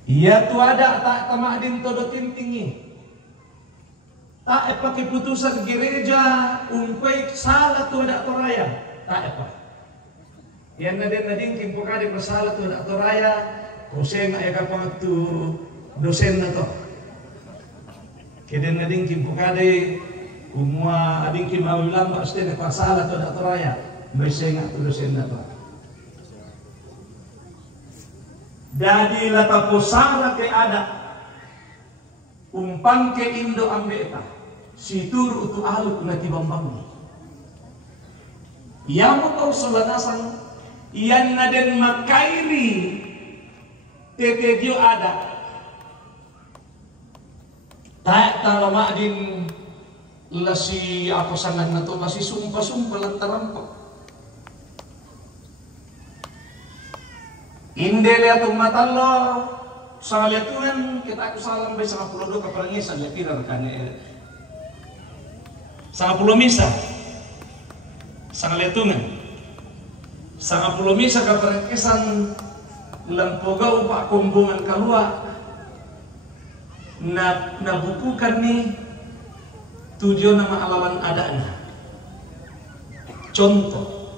Iya tu ada tak nama adin todo tintingi. Tak apa keputusan gereja umpai salah tu ada atau raya. Tak apa. Yang nadin kimpo kadi bersalah tu atau raya, kosen ay kapang tu dosen na to. Keden nadin kimpo kadi umwa ading kimawilang pasti na pasalah tu atau raya, dosen tu dosen na to. Jadi lata posara ke ada umpan ke Indo ambeta, situr utu aluk na tibambang. Yang mo kau selanasan iyan na din makairi tetegyo ada tayo talama din lasi ako sangan na to lasi sumpa-sumpa lang tarampak hindi liat matalo sa liatunan kita ako salam bay sa kapulodo kapalangisan liatiran kanya sa kapulomisa sa liatunan sangat pulomisa kaparekesan lampoga upa kumbungan kalua na nabukukan ni tujuan nama alalan adanya. Contoh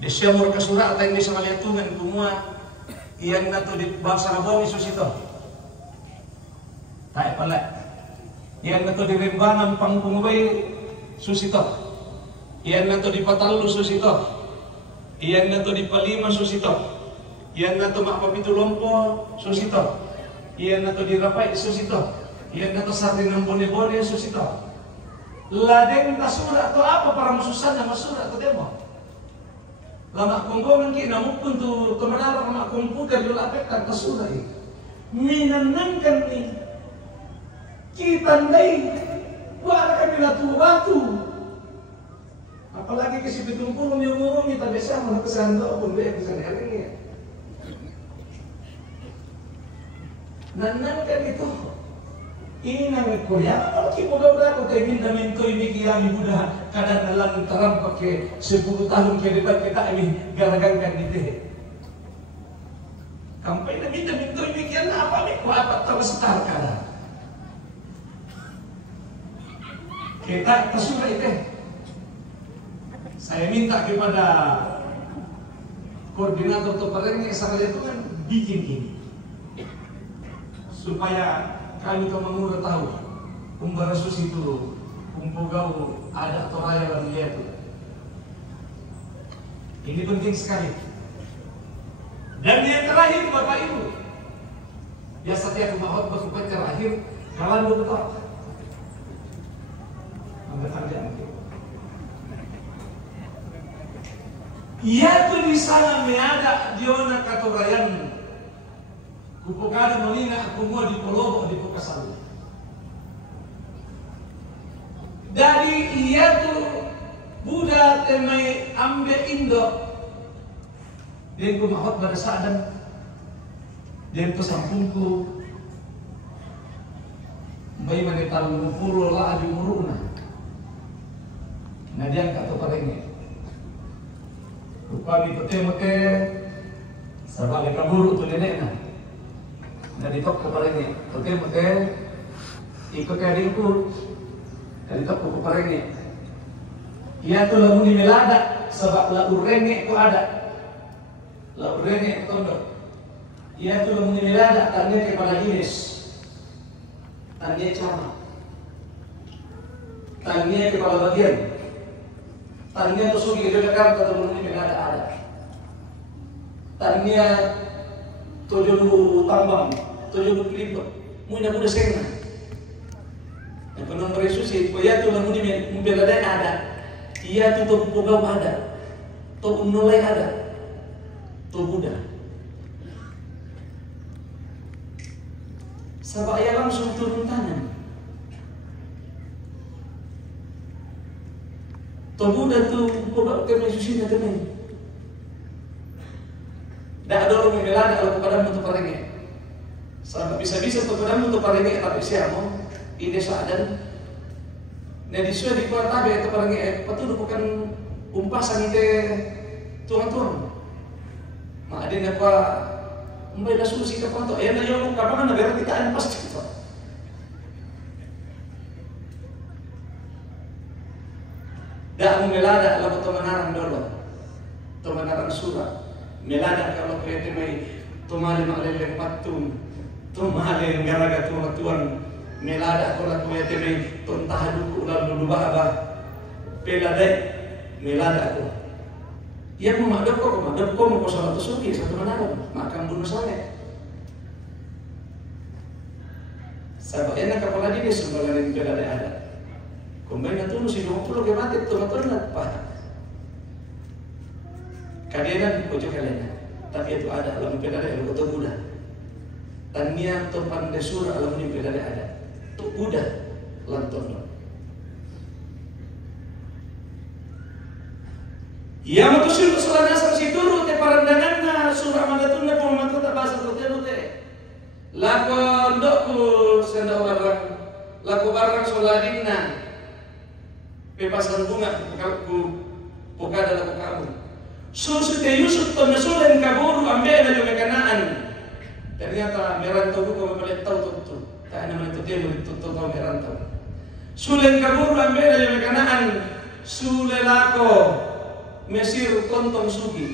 di siamur kasura atau di samaliatungan kumua iyan na to di bahasa nabong isusito. Tayo pala. Iyan na to di rimbangan pangpungubay susito. Iyan na to di patalu susito. Iyan na to di palima susito. Iyan na to makapapitulompo susito. Iyan na to di rapay susito. Iyan na to sa rin ng bone-bone susito. Ladeng tasura to apa para masusan na masura to demo. Lama konggongan kinamukun to kemenara kama komputer yung lapek tak tasura eh. Minanangkan ni kita nday wala kami batu. Apalagi kasi pitungpulong yung ngurong kita bisa malakasan doon kung baya bisa naring niya. Nanangkan ito. Inang Korea, kalau kita mudah-mudahan kau ingin damin kau ini kiyami mudah kadang dalam terang pakai 10 tahun ke depan kita ini garagangkan itu. Kampai damin kau ini kian apa nih kau apa terus kadang. Kita tersudah itu. Saya minta kepada koordinator Toparengnya Israel itu kan bikin ini supaya kami kemangura tahu umbarasus itu umpogau ada atau raya dan lihat itu. Ini penting sekali. Dan yang terakhir Bapak Ibu, ya setiap mahot berkumpul terakhir kawan betul. Ambil saja. Ia tu di sana meada diona katurayan. Kupukada menina aku mau di Polobo di Pukasalu. Dari ia tu Buddha temai ambe Indo. Dan kumahot pada sadam. Dan kesampungku bayi menetal mupuro la di muruna. Nadiang kato parenge. Rupami pete sabale kaburu tu nenekna. Dari tok keparenge, oke, ikut kadingku, dari tok keparenge. Ia tu lamun di melada, sebab la urenge ku ada, la urenge ku tondo. Ia tu lamun di melada, tanya kepada Ines, tanya cara, tanya kepada bagian, tanya tu sugi ke Jakarta tu lamun di melada ada, tanya tujuh tambang. Tujuh ribu, mudah sekali. Ekonomi Yesus itu ya tu lamun membela ada, ia tu pogau ada, tu nolai ada, tu Buddha. Sabak ia langsung turun tangan. Tu Buddha tu pogau kami Yesus ini kami. Dak dolo memilada kalau kepada untuk paringi. Sama bisa-bisa untuk kepada untuk paringi tapi siamo ini sadan. Nah disuai di kota be itu paringi patu bukan umpasan itu tuang-tuang. Mak adin apa mbay na susi ka panto. Ayan na yung kapangan na pero kitaan pas gitu. Dak memilada kalau temanarang dolo. Temanarang surah. Melada kalau kaya may tumali makleleng patung. Tumali garaga tuan melada kalau kaya may tuntahaduku ulang lulubaba. Peladay melada ko. Ia memadap ko mo ko sa suki sa temanarang. Makang bunuh saya. Sabayan na kapala din sumbalan ng pelada ada. Kung may natuno si 20 kay mati tumatulad pa. Kadenan ko kalian, tapi itu ada alam pelada yang betul Buddha. Tania topan desura alam ni pelada ada. Tu Buddha lanton. Ia matusul selana sang situru te parandangan na surah mandatun na pematu tak bahasa tertenu te. Lako ndokku senda barang, lako barang soladinna. Bebasan bunga ku pokada lako kamu. Susu te Yusuf pemasulan kaburu ambil dari mekanaan. Ternyata merantau buku mempelet tahu tu. Tak nama itu dia itu tahu merantau. Sulen kaburu ambil dari mekanaan. Sulelako Mesir tontong sugi.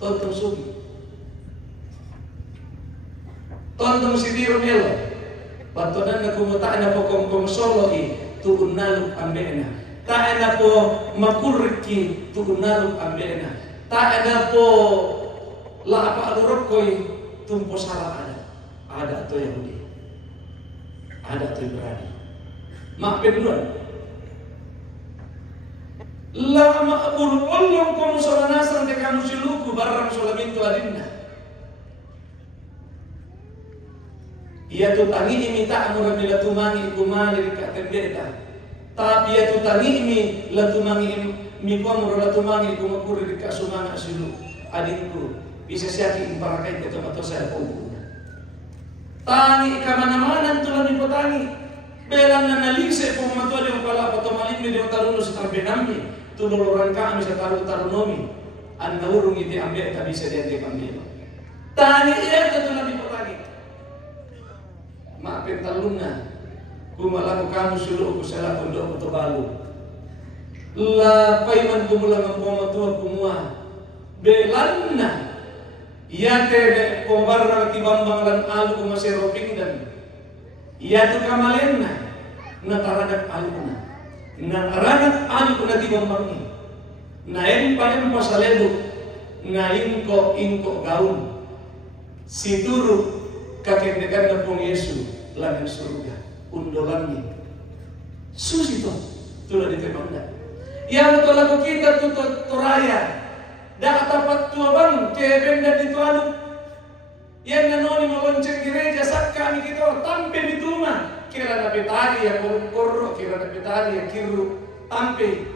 Tontong sugi. Tontong sidir melo. Batonan na kumutaan na po kung solo tu unaluk ambena. Tak ada po makurki tugunaluk ambena. Tak ada po la apa alurokoi tumpo salah ada. Ada to Yahudi. Ada to Ibrani. Mak peduan. La ma'bul wallong komu solanasan te kamu siluku barang solamintu adinna. Ia tu tangi imita amura bila tumangi kumali ka tembeta. Tapi ya tu tangi latumangi mi kono latumangi kumakuri di kasumana silu adinku bisa siaki imparakai ke tomato saya pun tangi kamana-mana tulan di potangi belan na nalise po mato di pala patomalin mi di taruno sa tampenami tululuran kami sa tarunomi an naurung iti ambe ta bisa di pamilo tangi ya tulan di potangi maafin talunna kumalaku kamu suruh kusela pondok balu. La paiman kumulang ang pamatua kumua. Belanna. Iyate pembarang tibambang lan alu kumasero pingdan. Iyatu kamalenna. Nataranak aluna. Nataranak alu na tibambang. Naen panen pasaledo. Na inko gaun. Situru kakendekan na pong Yesu lan surga. Undolannya susi to tulah ditemanda yang to lagu kita tu toraya dak tapat tua bang ke benda ditualu yang nanoni melonceng gereja sak kami kita tampe bituma kira na petari ya korro kira na petari ya kiru tampe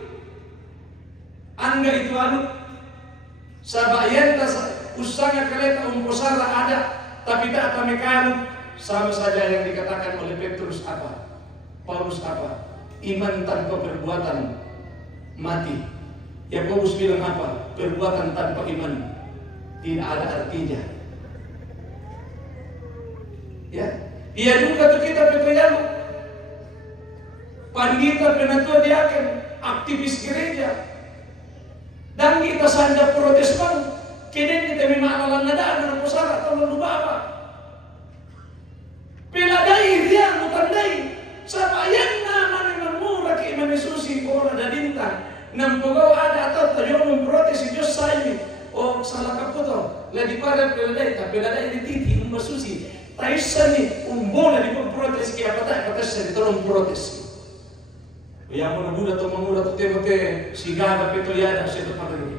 angga itu alu sabayenta usanga kereta umpusara ada tapi tak tamekalu. Sama saja yang dikatakan oleh Petrus apa? Paulus apa? Iman tanpa perbuatan mati. Yakobus bilang apa? Perbuatan tanpa iman tidak ada artinya. Ya, ia juga tuh kita petroyalu. Pandita penatua diaken, aktivis gereja. Dan kita sanda Protestan, kini kita memang nadaan dan pusara atau lupa apa? Peladai dia mutandai sabayan na manimamura ke iman Yesusi ora dadinta nampugaw ada atau tayo memprotes si Diyos sa imi o salah kaputo la di para peladai di titi umasusi tayo sa ni umbola di pagprotes kaya patay sa dito ng protes kaya mo na mula to mamura to temote sigada petoyada sa ito pagano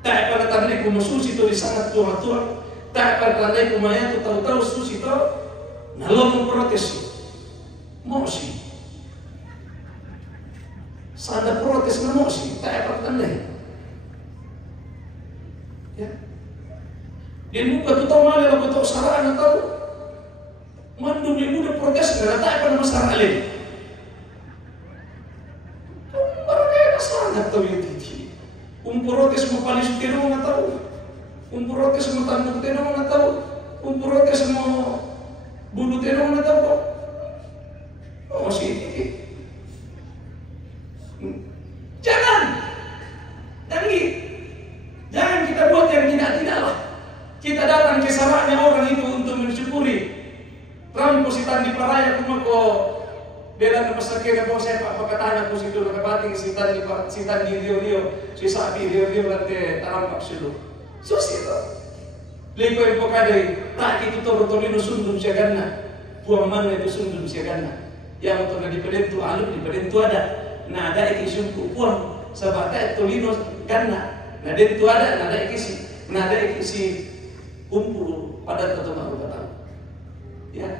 tayo para tanay kumasusi to di sangat tuwa-tuwa tayo para tanay kumaya to taw-taw susi to nalong protes mo si sanda protes na mo si tayo pagtanay Dia buka tu tahu malah aku tahu sarana tahu. Mandu dia muda protes nggak tak apa nama sarana lain. Barangnya sangat tahu yang titi. Protes mau paling suka nggak tahu. Protes mau tanduk tenang nggak tahu. Protes mau bunuh tenang nggak tahu. Oh masih ini. Jangan kita buat yang tidak-tidaklah. Kita datang ke sarangnya orang itu untuk mensyukuri. Rampus itan di paraya kuma ko bela na pasakira ko sa pagkatana ko situ nakabating sitan di Rio si sabi Rio lante tarampak silu. Susito. Liko yung pokaday tak itu toro-torino sundum siya ganna. Buang mana itu sundum siya ganna. Yang untuk di pedentu aluk di pedentu ada. Nah ada ikisumku buang sabata tolino ganna. Nah dentu ada nada ikisi kumpul pada ketemu kata. Ya,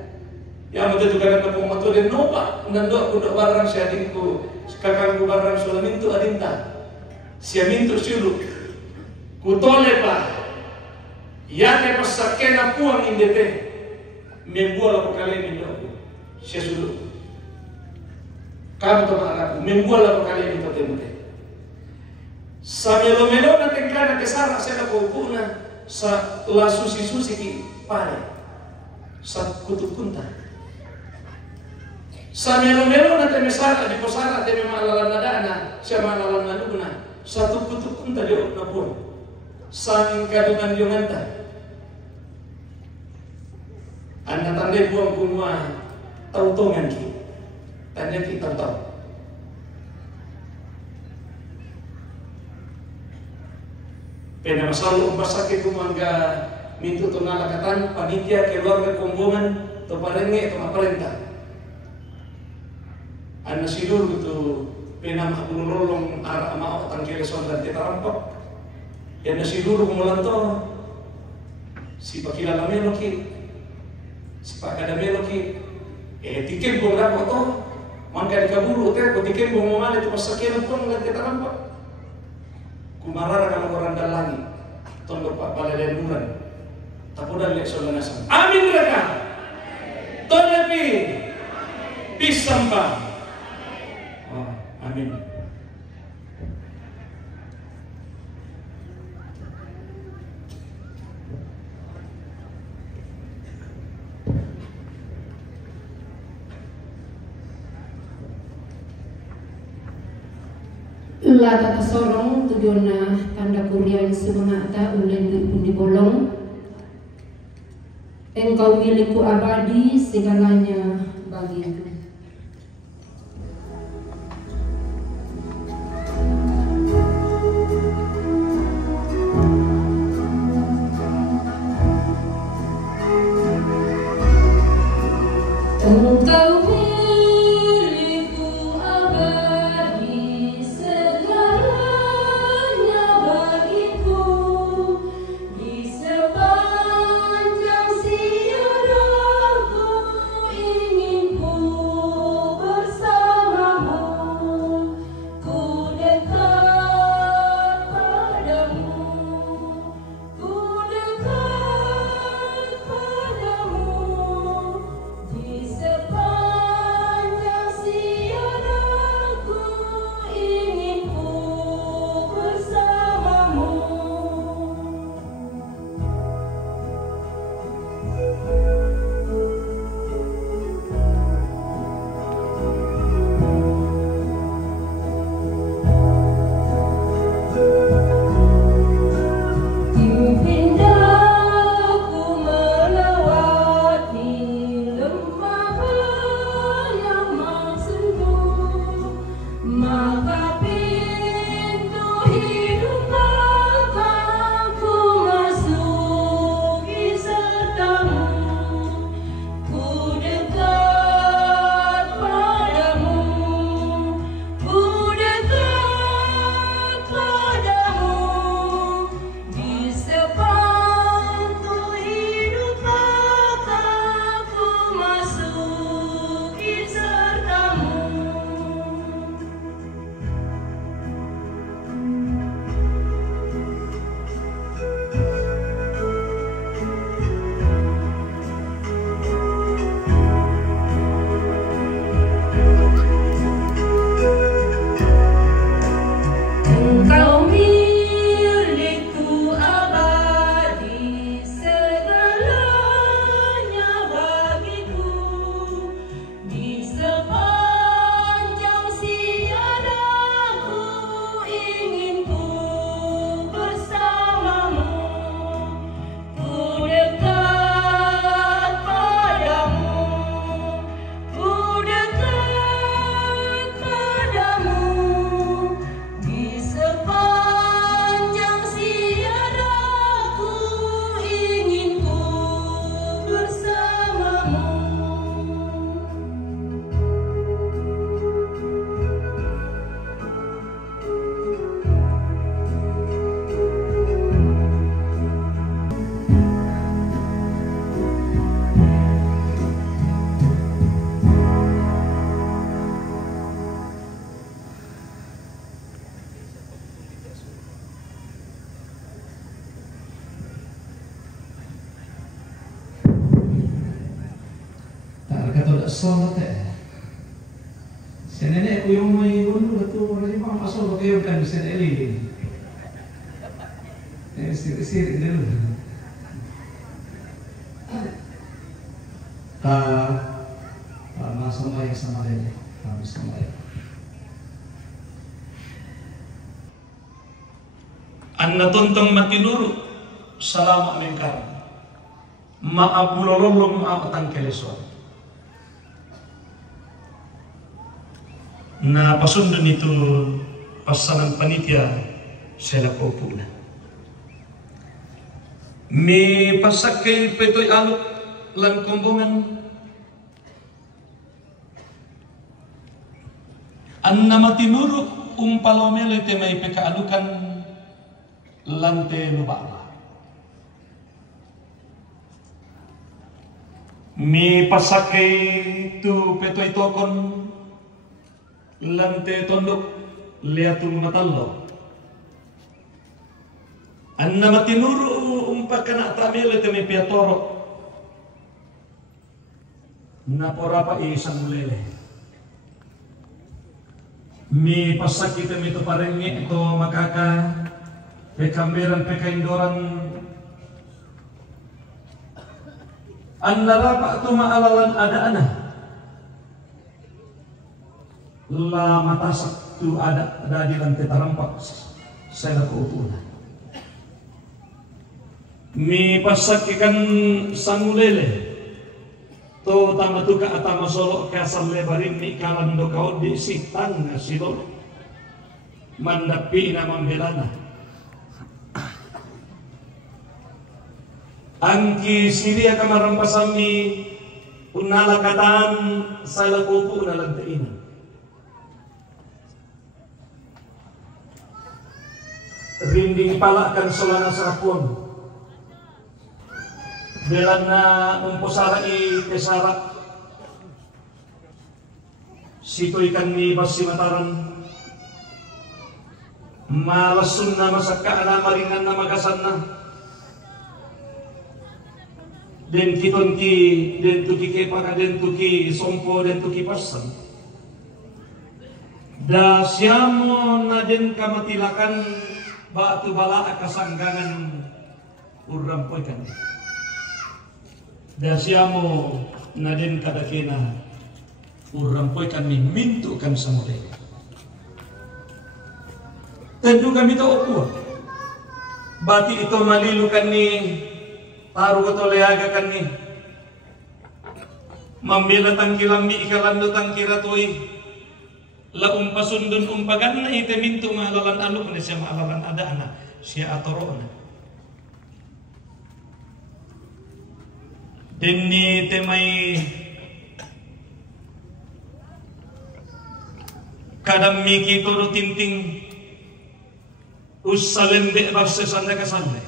yang betul juga ada pembantu dan nopa nando aku dok barang siadinku kakangku barang sulamintu adinta siamintu siulu kutole pa ya te pasakena puang indete membual aku kalian ini sia sulu kamu teman aku membual aku kalian ini tete sa melo-melo na tengkana kesara saya nak puna sa la susi ki pare sa kutukunta sa melo-melo na temesara di posara teme malalan nadana siya malalan naduna sa kutukunta di na buwan sa kadungan yunganta anda tandai buang kumua tautongan ki tandai ki tautau pena masalah sakit kumangga mintu to nalakatan panitia keluarga kombongan to parenge to maparenta ana sidur gitu pena mahbululong ara ama tangkele sondan tetarampak ya na sidur kumulanto si pakilala meloki si pakada meloki tikem bong rako to mangka dikaburu te ko tikem bong mamale to pasakelo pun lan tetarampak kumarara kalau orang dalangi tonggo pak balalenuran tapudan lek solanasan amin mereka tolepi pisamba amin Lata kasorong tujuan na tanda kurian sumangata ulen pun dibolong. Engkau milikku abadi segalanya bagiku. Engkau Ingin ku solo teh. Senene ko yung may ulo to rin pa masolo kayo kan seneli. Sir dulu. Masama ya sama dia. Habis sama ya. Anna tontong matinuru salama mengkar. Maabulolong maapatang keleson. Na pasundun itu pasangan panitia sila kopo na. May pasakay petoy alok lang kumbungan. An na matinuro umpalomelo ite may pekaalukan lante lubaba. May pasakay tu petoy tokon lante tondok liatung matallo. Anna matinuro umpakana tamelo ite may piatoro. Napora pa isang ulele. Mi pasak kita mito parengi ito makaka pekamberan pekaindoran an narapa ito maalalan ada ana la matasak tu ada di lantai tarampak saya keutuhan mi pasak ikan sangulele to tama tuka atama solo kasam lebarin ni kalan do kau di sitang na silo mandapi na mambelana angki siria kamarampasami unala kataan sala kupu unalang tain rinding palakan solana sarapon belan na umposara i kesara sito ikan ni basimataran malasun na masaka na maringan na magasan na den kitonki den tuki kepaka den tuki sompo den tuki pasan da siamo na den kamatilakan batu bala kasanggangan urampoy kan dasiamo na din kadakena urampoy kami mintu kan sa model. Tentu kami to opo. Bati ito malilukan ni taru ko leaga kan ni. Mambila tangkilambi ikalando tangkiratoy. La umpasundun umpagan na ite mintu maalalan aluk na siya maalalan ada na siya atoro na. Dini temai kadang miki turu tinting usalem be bakse sanda kasanda.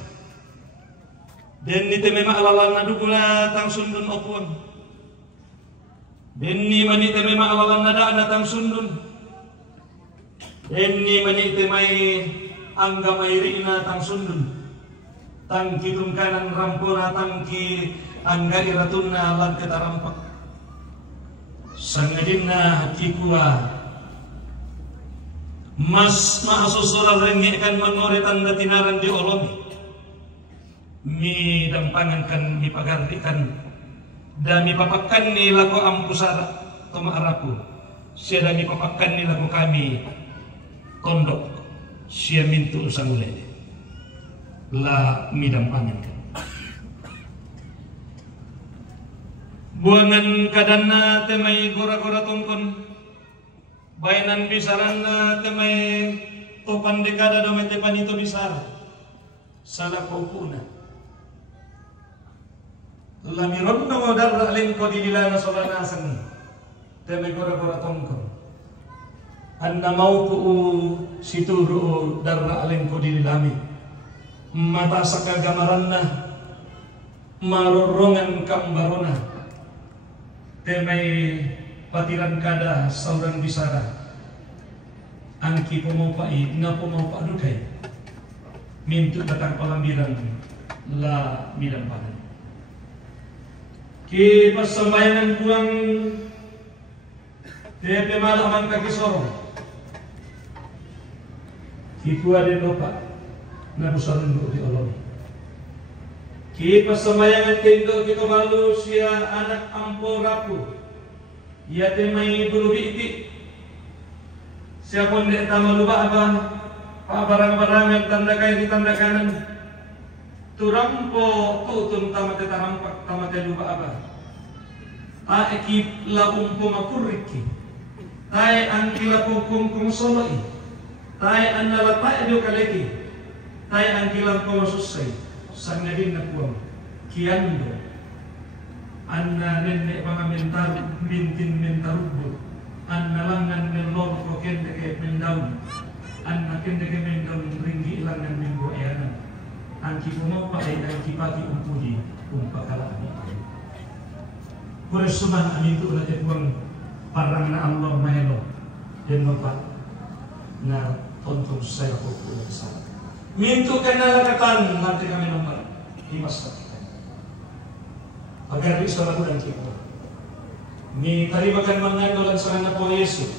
Dini temai maalalan nadugula tang sundun opuan. Dini mani temai maalalan nada tang sundun. Dini mani temai angga mairina tang sundun. Tang kitung kanan rampona tangki angga iratuna lan ketarampak sangadinna kikua mas maasusura rengi kan mengoretan datinaran di olomi mi dampangan kan mi pagardikan dan mi papakan ni laku ampusara toma araku sia mi papakan ni laku kami kondok sia mintu usangulele la mi dampangan kan buangan kadanna temai gora-gora tongkon bainan bisaranna temai topan dekada domete panito bisara salah kopuna lamiron no modar lingko dililana solana sen temai gora-gora tongkon anda mau ku situru darra lingko dililami mata sakagamaranna marorongan kambarona temai patiran kada saurang bisara angki pemopai nga pemaupa dukai mintu datang palambilan la midam panan ki pasambayangan buang Tepe malaman kaki sorong. Kipu ada dopa. Nabusan dulu di Allah. Kipas semayangan tendo kita malu sia anak ampo rapu. Ia temai bulu biti. Siapa yang tamu lupa apa? Barang-barang yang tanda kaya di tanda kanan. Turampo tutun tamat tarampak tamat lupa apa? Aiki la umpo makuriki. Tai angkila pungkung kumusoloi. Tai anala tai do kaleki. Tai angkila kumasusai. Sang nabin na puang. Kiando. Anna nenek mga mentar bintin mentarubo. Anna langan melor ko kende ke mendaun. Anna kende ke mendaun ringgi ilangan minggu ayanan. Angki mo pa ay angkipati umpudi umpakalami. Kuresuman amin tu ulat buang parang na Allah mahelo dan mapat na tonton saya ko ulat sana. Mintu kenalakatan nanti kami nomor di masa kita. Agar isara ko dan kita. Ni tadi makan mangadolan sa na po Yesu.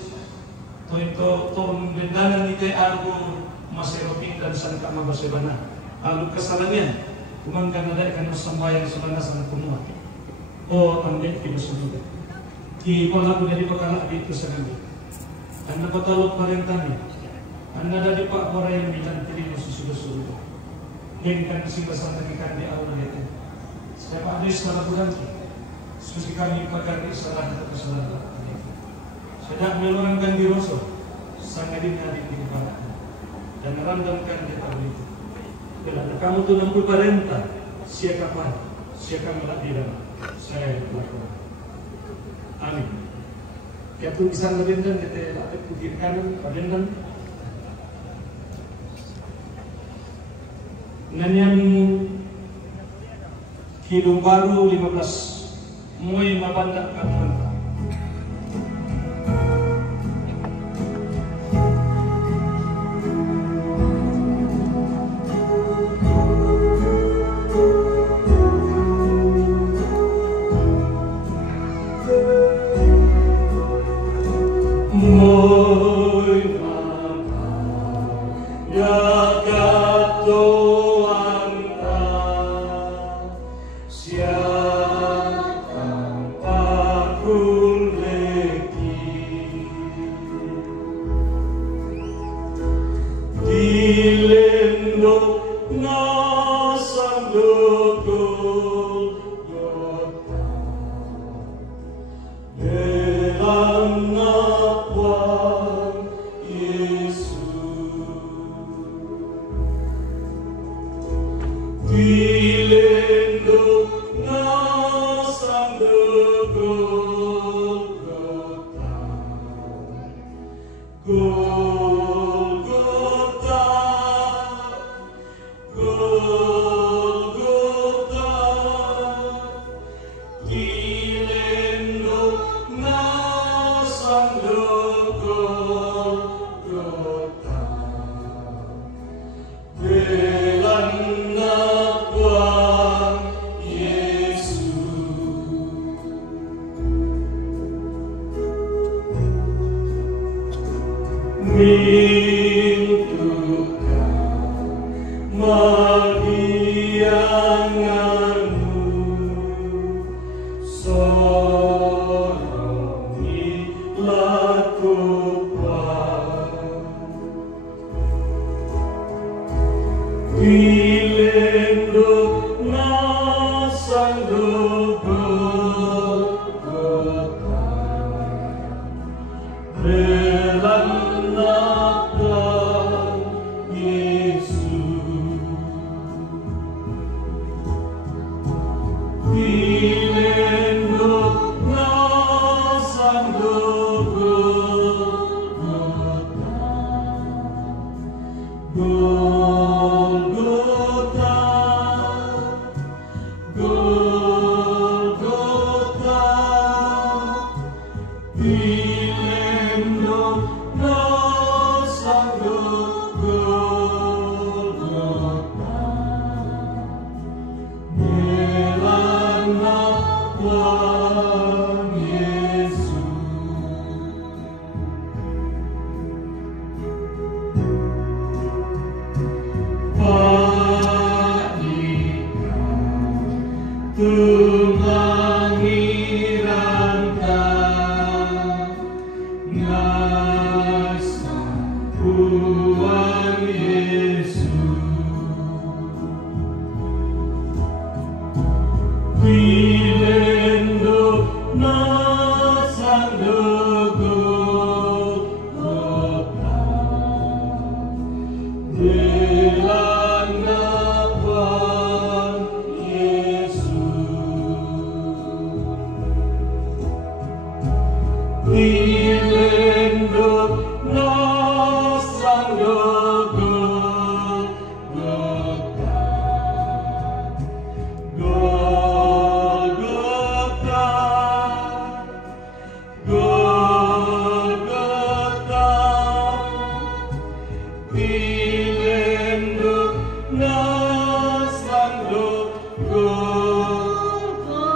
To ito ton bendanan ni kay algo maseropin dan san ka mabasebana. Algo kasalanan. Kumangkan na kan sambayan sa bana sa punuan. O ambil kita semua. Di pola dari bakal itu sekali. Anda patolog parentani. Anda dari pak orang yang bilang tadi musuh suruh. Dengan sih bahasa ikan di awal itu. Siapa ada salah bukan? Susi kami pakai salah atau kesalahan. Sedang melorongkan di rosok. Sangat dinari di kepala. Dan merandamkan di tahun itu. Bila kamu tuh nampu parenta. Siapa kapan? Siapa meladiran? Saya lakukan. Amin. Kaya pun bisa nabindan kita lapit kukir kanan, pabindan. Nanyang Hidung Baru 15 Muy mabandak kapan. Dilendo Tuhan Yesus, dilenduk nasang dogok kota, belang napan Yesus, dilenduk nasang dogok kota, Golgota, Golgota, dilenduk nasang dogok kota,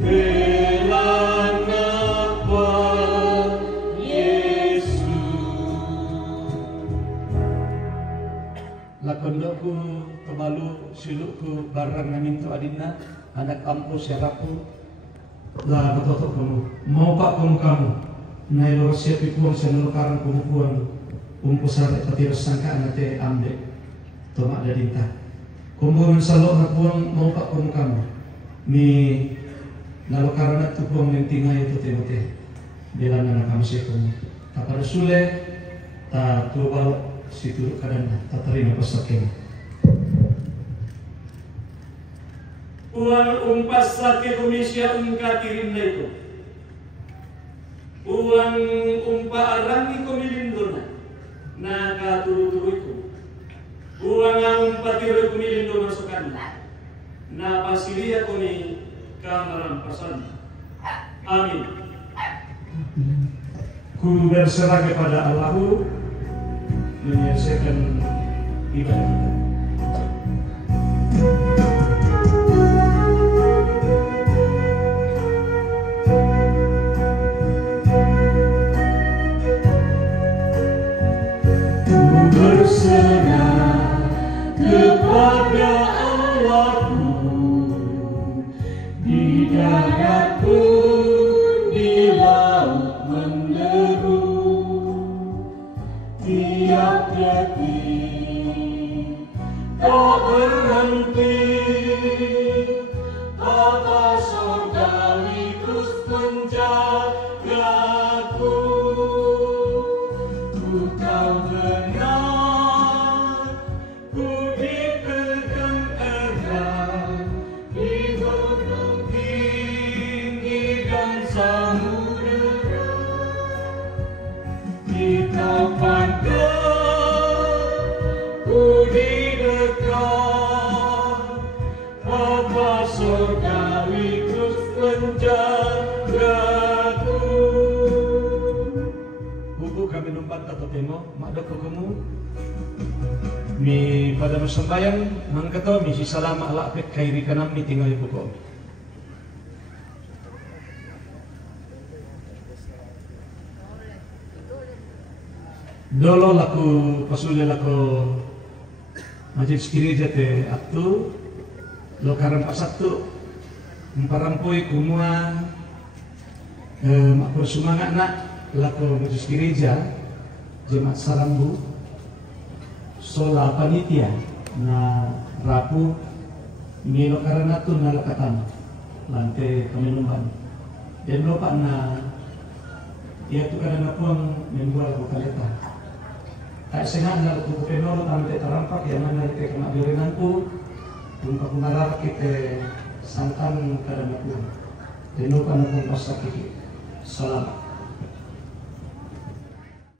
belang napan Yesus. Lakondokku kebalu silukku barang ngamintu adina anak kampus serapu lah betotok kamu mau pak kamu nai lor siap ikuan senul karang kumpuan sare tapi resangka anate amde tomak dadinta kumpuan salok napuan mau pak kamu mi lalu karena tu puang mentingai itu temote bilang anak kamu siapa tak pada sule tak tu balok situ kadang tak terima pesakin Uang umpas sakit Indonesia ungka tirim itu. Uang umpa arangi komilindona. Naga turu-turu itu. Uang umpa tiru komilindona masukan. Na pasilia koni kamaran pasan. Amin. Ku berserah kepada Allahu menyelesaikan ibadah kita. Berserah kepada Allahku di darat pun di laut menderu tiap detik tak berhenti Bapa surgawi terus menjagaku ku tahu benar ku dipegang erat di gunung tinggi dan samudera di tempat ku didekat Bapa surgawi terus menjagaku. Buku kami numpat atau temo makdok kamu mi pada sembahyang mangkato mi si salama ala pet kairi kanam mi tinggal buku dolo laku pasule laku majid sekiri jate aktu lo karam pasaktu emparampui kumua makro sumangat nak laku majid gereja jemaat Sarambu sola panitia na rapu ini lo karena tu nalakatan lantai kami numpan dan lupa na ia tu karena pun membuat bukaleta tak senang na lupa penoro tante terampak yang mana kita kena birinanku untuk mengarah kita santan karena pun dan lupa na pun pasakit salam.